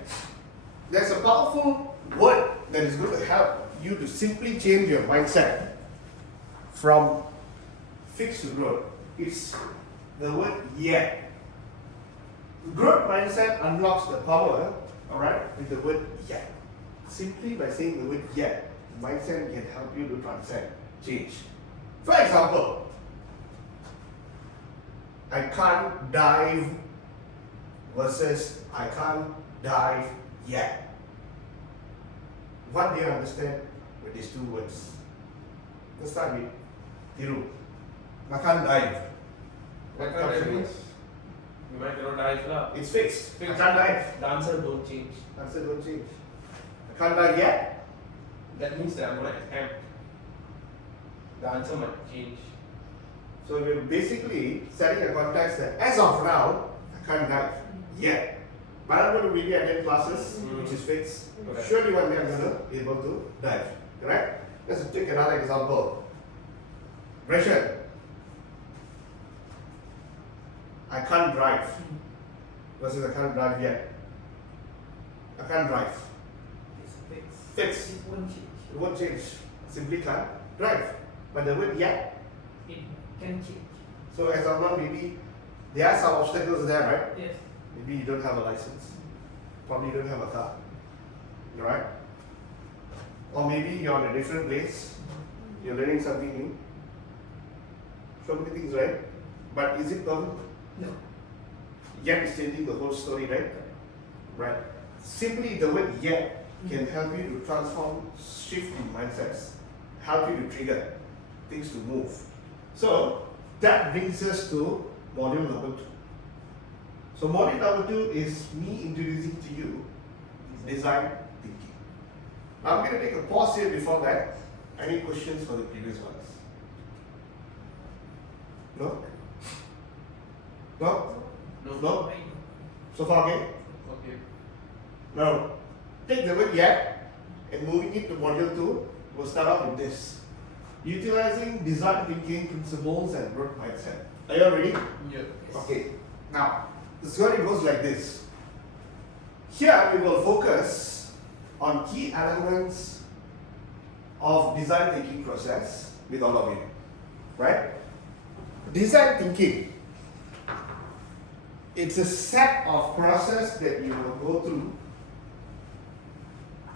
There's a powerful word that is going to help you to simply change your mindset from fixed to growth. It's the word yet. Growth mindset unlocks the power, alright, with the word yet. Simply by saying the word yet, mindset can help you to transcend, change. For example, I can't dive versus I can't dive yet. What do you understand with these two words? Let's start with Thiru. I can't dive. What comes to mind? You might cannot dive lah. It's fixed. I can't dive. The answer don't change. Answer don't change. I can't dive yet. That means that I'm going to attempt. The answer might change. So we're basically setting a context that as of now, I can't dive yet. But I'm going to really attend classes, which is fixed. Okay. Surely one day I'm going to be able to dive. Correct? Let's take another example. Rachel, I can't drive versus I can't drive yet. I can't drive. It's fixed. Fixed. It won't change. It won't change. Simply can't drive. But the word yet, It can change. so as of now, maybe there are some obstacles there, right? Yes. Maybe you don't have a license. Probably you don't have a car. Right? Or maybe you're in a different place. You're learning something new. So many things, right? But is it permanent? No. Yet is changing the whole story, right? Right. Simply the word yet can help you to transform, shift in mindsets, help you to trigger things to move. So that brings us to module number 2. So module number 2 is me introducing to you design thinking. I'm going to take a pause here before that. Any questions for the previous ones? No? No? No? So far okay? Okay. Now, take the word yet and moving it to module 2, we'll start off with this. Utilizing design thinking principles and growth mindset. Are you all ready? Yeah. Okay. Now, the story goes like this. Here we will focus on key elements of design thinking process with all of you. Right? design thinking, it's a set of process that you will go through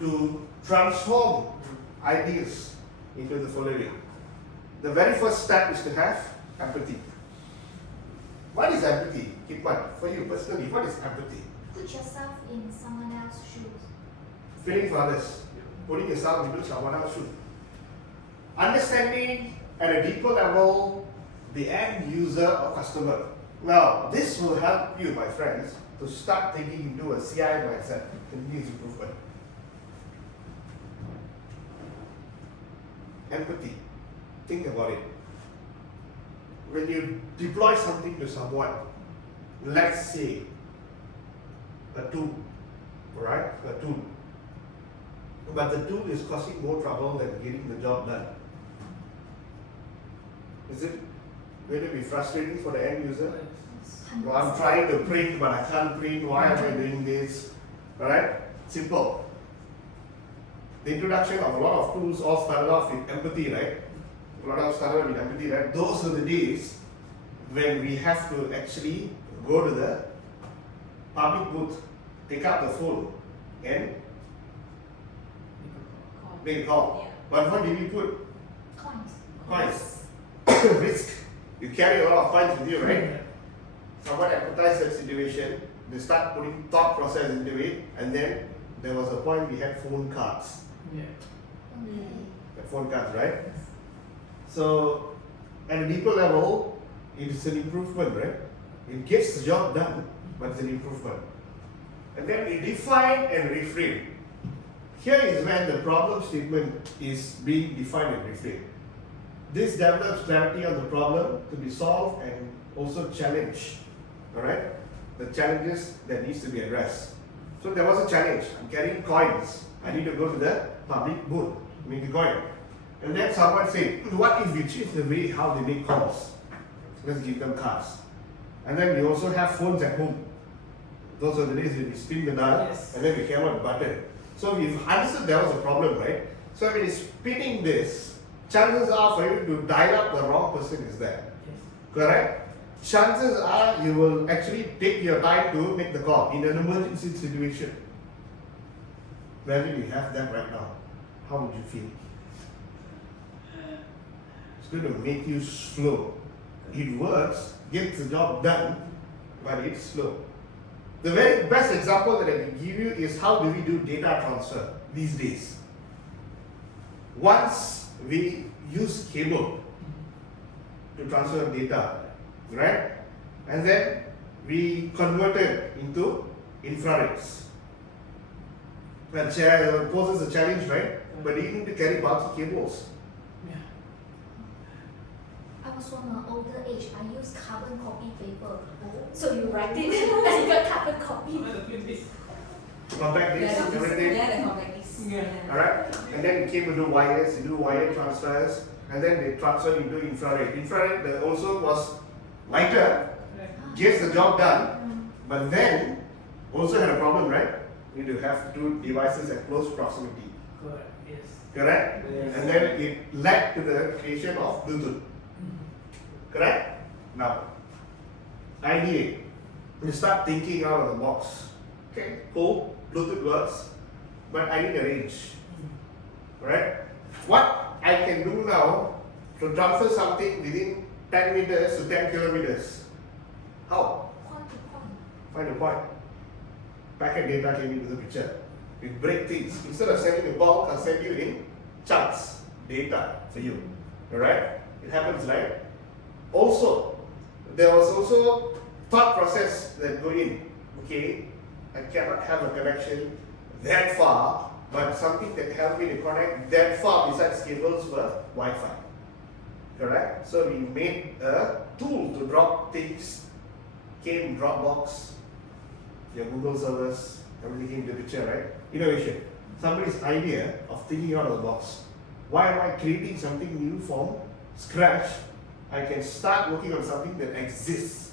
to transform ideas into the following. The very first step is to have empathy. What is empathy? Kipman, for you personally, what is empathy? Put yourself in someone else's shoes. Feeling for others, putting yourself into someone else's shoes. Understanding at a deeper level the end user or customer. Now, this will help you, my friends, to start thinking into a CI mindset, continuous improvement. Empathy. Think about it. When you deploy something to someone, let's say a tool, right? A tool. But the tool is causing more trouble than getting the job done. Is it going to be frustrating for the end user? Well, I'm trying to print, but I can't print. Why am I doing this? Alright? Simple. The introduction of a lot of tools all started off with empathy, right? A lot of started with empathy, right? Those are the days when we have to actually go to the public booth, pick up the phone, and make a call. But what did we put? Coins. Risk. You carry a lot of coins with you, right? Someone empathized that situation, they start putting thought process into it, and then there was a point we had phone cards. Yeah. The phone cards, right? So, at a deeper level, it is an improvement, right? It gets the job done, but it's an improvement. And then we define and reframe. Here is when the problem statement is being defined and reframed. This develops clarity on the problem to be solved and also challenge, alright? The challenges that needs to be addressed. So there was a challenge. I'm carrying coins. I need to go to the public booth to make a coin. And then someone said, what if we change the way how they make calls? Let's give them cards. And then we also have phones at home. Those are the days when we spin the dial, and then we came out button. So we've understood there was a problem, right? So when it's spinning this, chances are for you to dial up the wrong person is there. Correct? Chances are you will actually take your time to make the call in an emergency situation. Where do we have that right now? How would you feel? It's going to make you slow. It works, gets the job done, but it's slow. The very best example that I can give you is how do we do data transfer these days. Once we use cable to transfer data, right? And then we convert it into infrareds. That poses a challenge, right? But you need to carry bulky cables. I was from an older age. I used carbon copy paper. So you write it and you got carbon copy. Compact disc, everything. Yeah, the compact disc. Alright? And then it came to do wires, you do wire transfers, and then they transferred into infrared. Infrared also was lighter, gets the job done, but then also had a problem, right? You need to have two devices at close proximity. Correct. Yes. Correct? Yes. And then it led to the creation of Bluetooth. Correct? Now, idea. You start thinking out of the box. Okay, cool, Bluetooth works, but I need a range. Right? What I can do now to transfer something within 10 meters to 10 kilometers. How? Point to point. Find a point. Packet data came into the picture. We break things. Instead of sending a bulk, I'll send you in chunks, data for you. Alright? It happens, right? Also, there was also thought process that go in. Okay, I cannot have a connection that far, but something that helped me to connect that far besides cables were Wi-Fi. Correct? So we made a tool to drop things. Came Dropbox, your Google servers, everything came into the picture, right? Innovation. Somebody's idea of thinking out of the box. Why am I creating something new from scratch? I can start working on something that exists,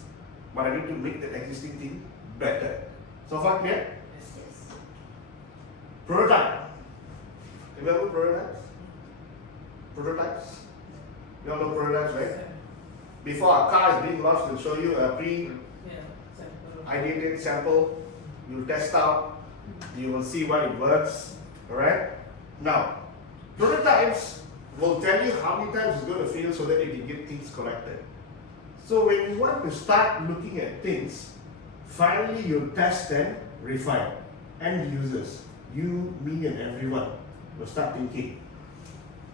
but I need to make that existing thing better. So far clear? Yes. Prototype. Remember prototypes? Prototypes? You all know prototypes, right? Before a car is being launched, they'll show you a sample. ideated sample. You'll test out. You will see why it works. Alright? Now, prototypes will tell you how many times it's going to fail so that you can get things corrected. So when you want to start looking at things, finally you'll test and refine. End users, you, me and everyone will start thinking.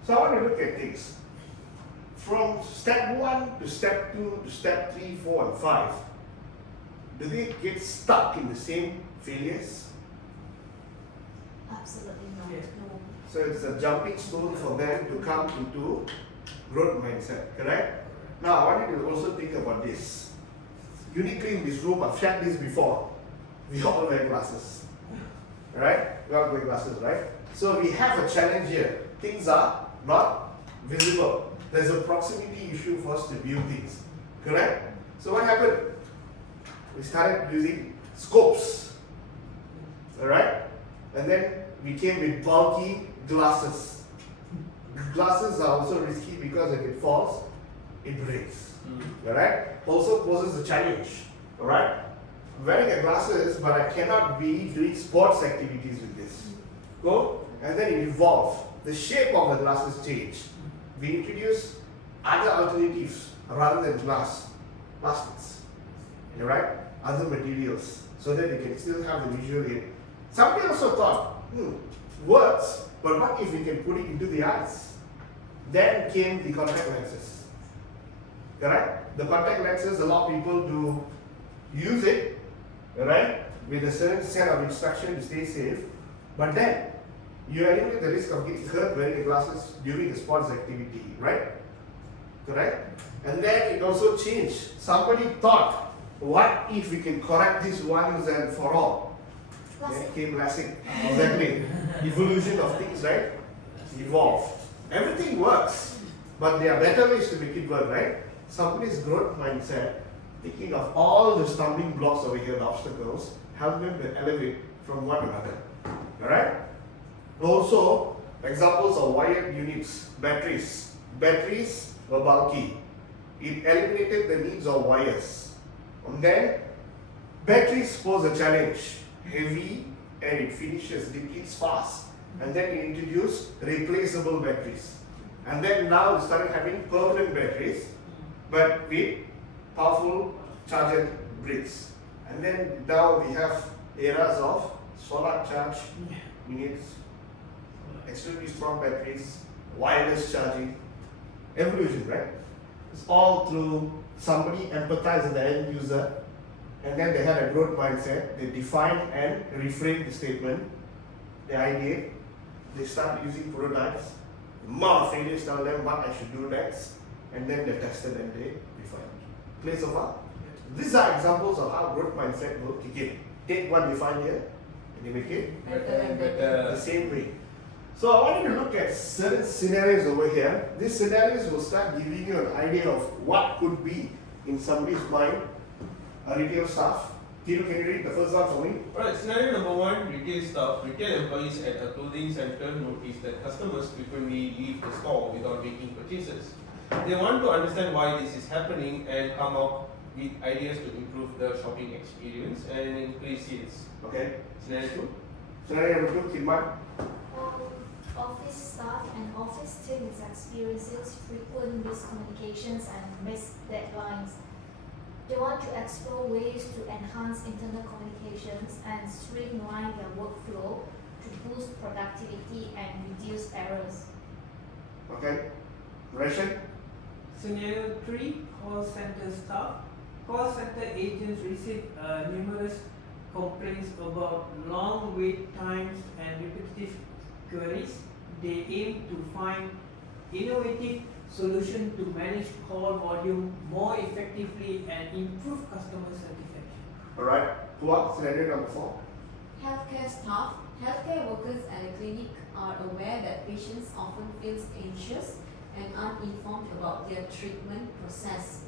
So I want to look at things. From step 1 to step 2 to step 3, 4 and 5, do they get stuck in the same failures? Absolutely not. Yes. No. So it's a jumping stone for them to come into growth mindset, correct? Now I want you to also think about this. Uniquely in this room, I've shared this before. We all wear glasses. Right? We all wear glasses, right? So we have a challenge here. Things are not visible. There's a proximity issue for us to view things. Correct? So what happened? We started using scopes. Alright? And then we came with bulky glasses. Glasses are also risky because if it falls, it breaks. Alright? Also poses a challenge. Alright? Wearing a glasses, but I cannot be doing sports activities with this. Go? And then it evolved. The shape of the glasses changed. We introduced other alternatives rather than plastics. Alright? Other materials. So that you can still have the visual aid. Somebody also thought, works, but what if we can put it into the eyes? Then came the contact lenses. Correct? The contact lenses allow people to use it, right, with a certain set of instruction to stay safe. But then you are even at the risk of getting hurt wearing the glasses during a sports activity, right? Correct? And then it also changed. Somebody thought, what if we can correct this once and for all? Then came LASIK. Exactly. Evolution of things, right? Evolve. Everything works, but there are better ways to make it work, right? Somebody's growth mindset, thinking of all the stumbling blocks over here, the obstacles, help them to elevate from one another. Alright? Also, examples of wired units, batteries. Batteries were bulky. It eliminated the needs of wires. And then, batteries pose a challenge. Heavy and it finishes, depletes fast. And then we introduced replaceable batteries. And then now we started having permanent batteries, but with powerful charger bricks. And then now we have eras of solar charge units, extremely strong batteries, wireless charging, evolution, right? It's all through somebody empathized with the end user, and then they had a growth mindset. They defined and reframed the statement, the idea. They start using prototypes. More failures tell them what I should do next, and then they tested and they refined. Clear so far? These are examples of how growth mindset will kick in. Take what we find here and you make it Better. the same way. So I want you to look at certain scenarios over here. These scenarios will start giving you an idea of what could be in somebody's mind. A retail staff. Tiro, can you read the first one for me? Alright, scenario number 1, retail staff. Retail employees at a clothing center notice that customers frequently leave the store without making purchases. They want to understand why this is happening and come up with ideas to improve the shopping experience and increase sales. Okay. Scenario 2. Scenario number 2, Kinman. Office staff and office teams experiences frequent miscommunications and missed deadlines. They want to explore ways to enhance internal communications and streamline their workflow to boost productivity and reduce errors. Okay. Ration. Scenario 3, call center staff. Call center agents receive numerous complaints about long wait times and repetitive queries. They aim to find innovative solutions to manage call volume more effectively and improve customer satisfaction. Alright. Tua, scenario number 4. Healthcare staff, healthcare workers at a clinic are aware that patients often feel anxious and uninformed about their treatment process.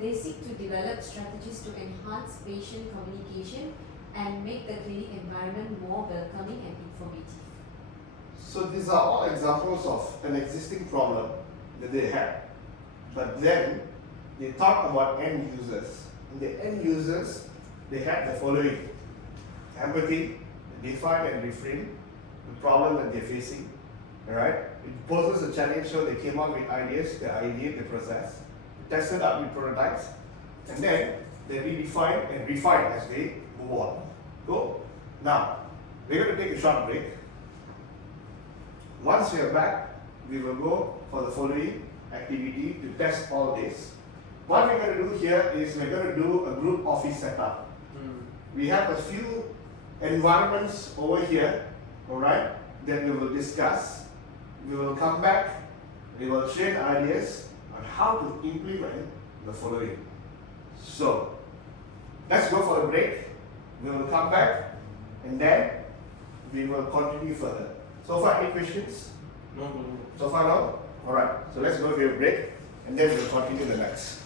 They seek to develop strategies to enhance patient communication and make the clinic environment more welcoming and informative. So these are all examples of an existing problem that they have. But then they talked about end users. And the end users, they had the following: empathy, define and reframe the problem that they're facing. Alright? It poses a challenge, so they came up with ideas, they ideate the process, tested out with prototypes, and then they redefine and refine as they move on. Go. Now, we're going to take a short break. Once we are back, we will go for the following activity to test all this. What we're going to do here is we're going to do a group office setup. We have a few environments over here, alright, that we will discuss. We will come back, we will share ideas on how to implement the following. So, let's go for a break. We will come back and then we will continue further. So far, any questions? No. So far, no? Alright, so let's go for a break and then we'll continue the next.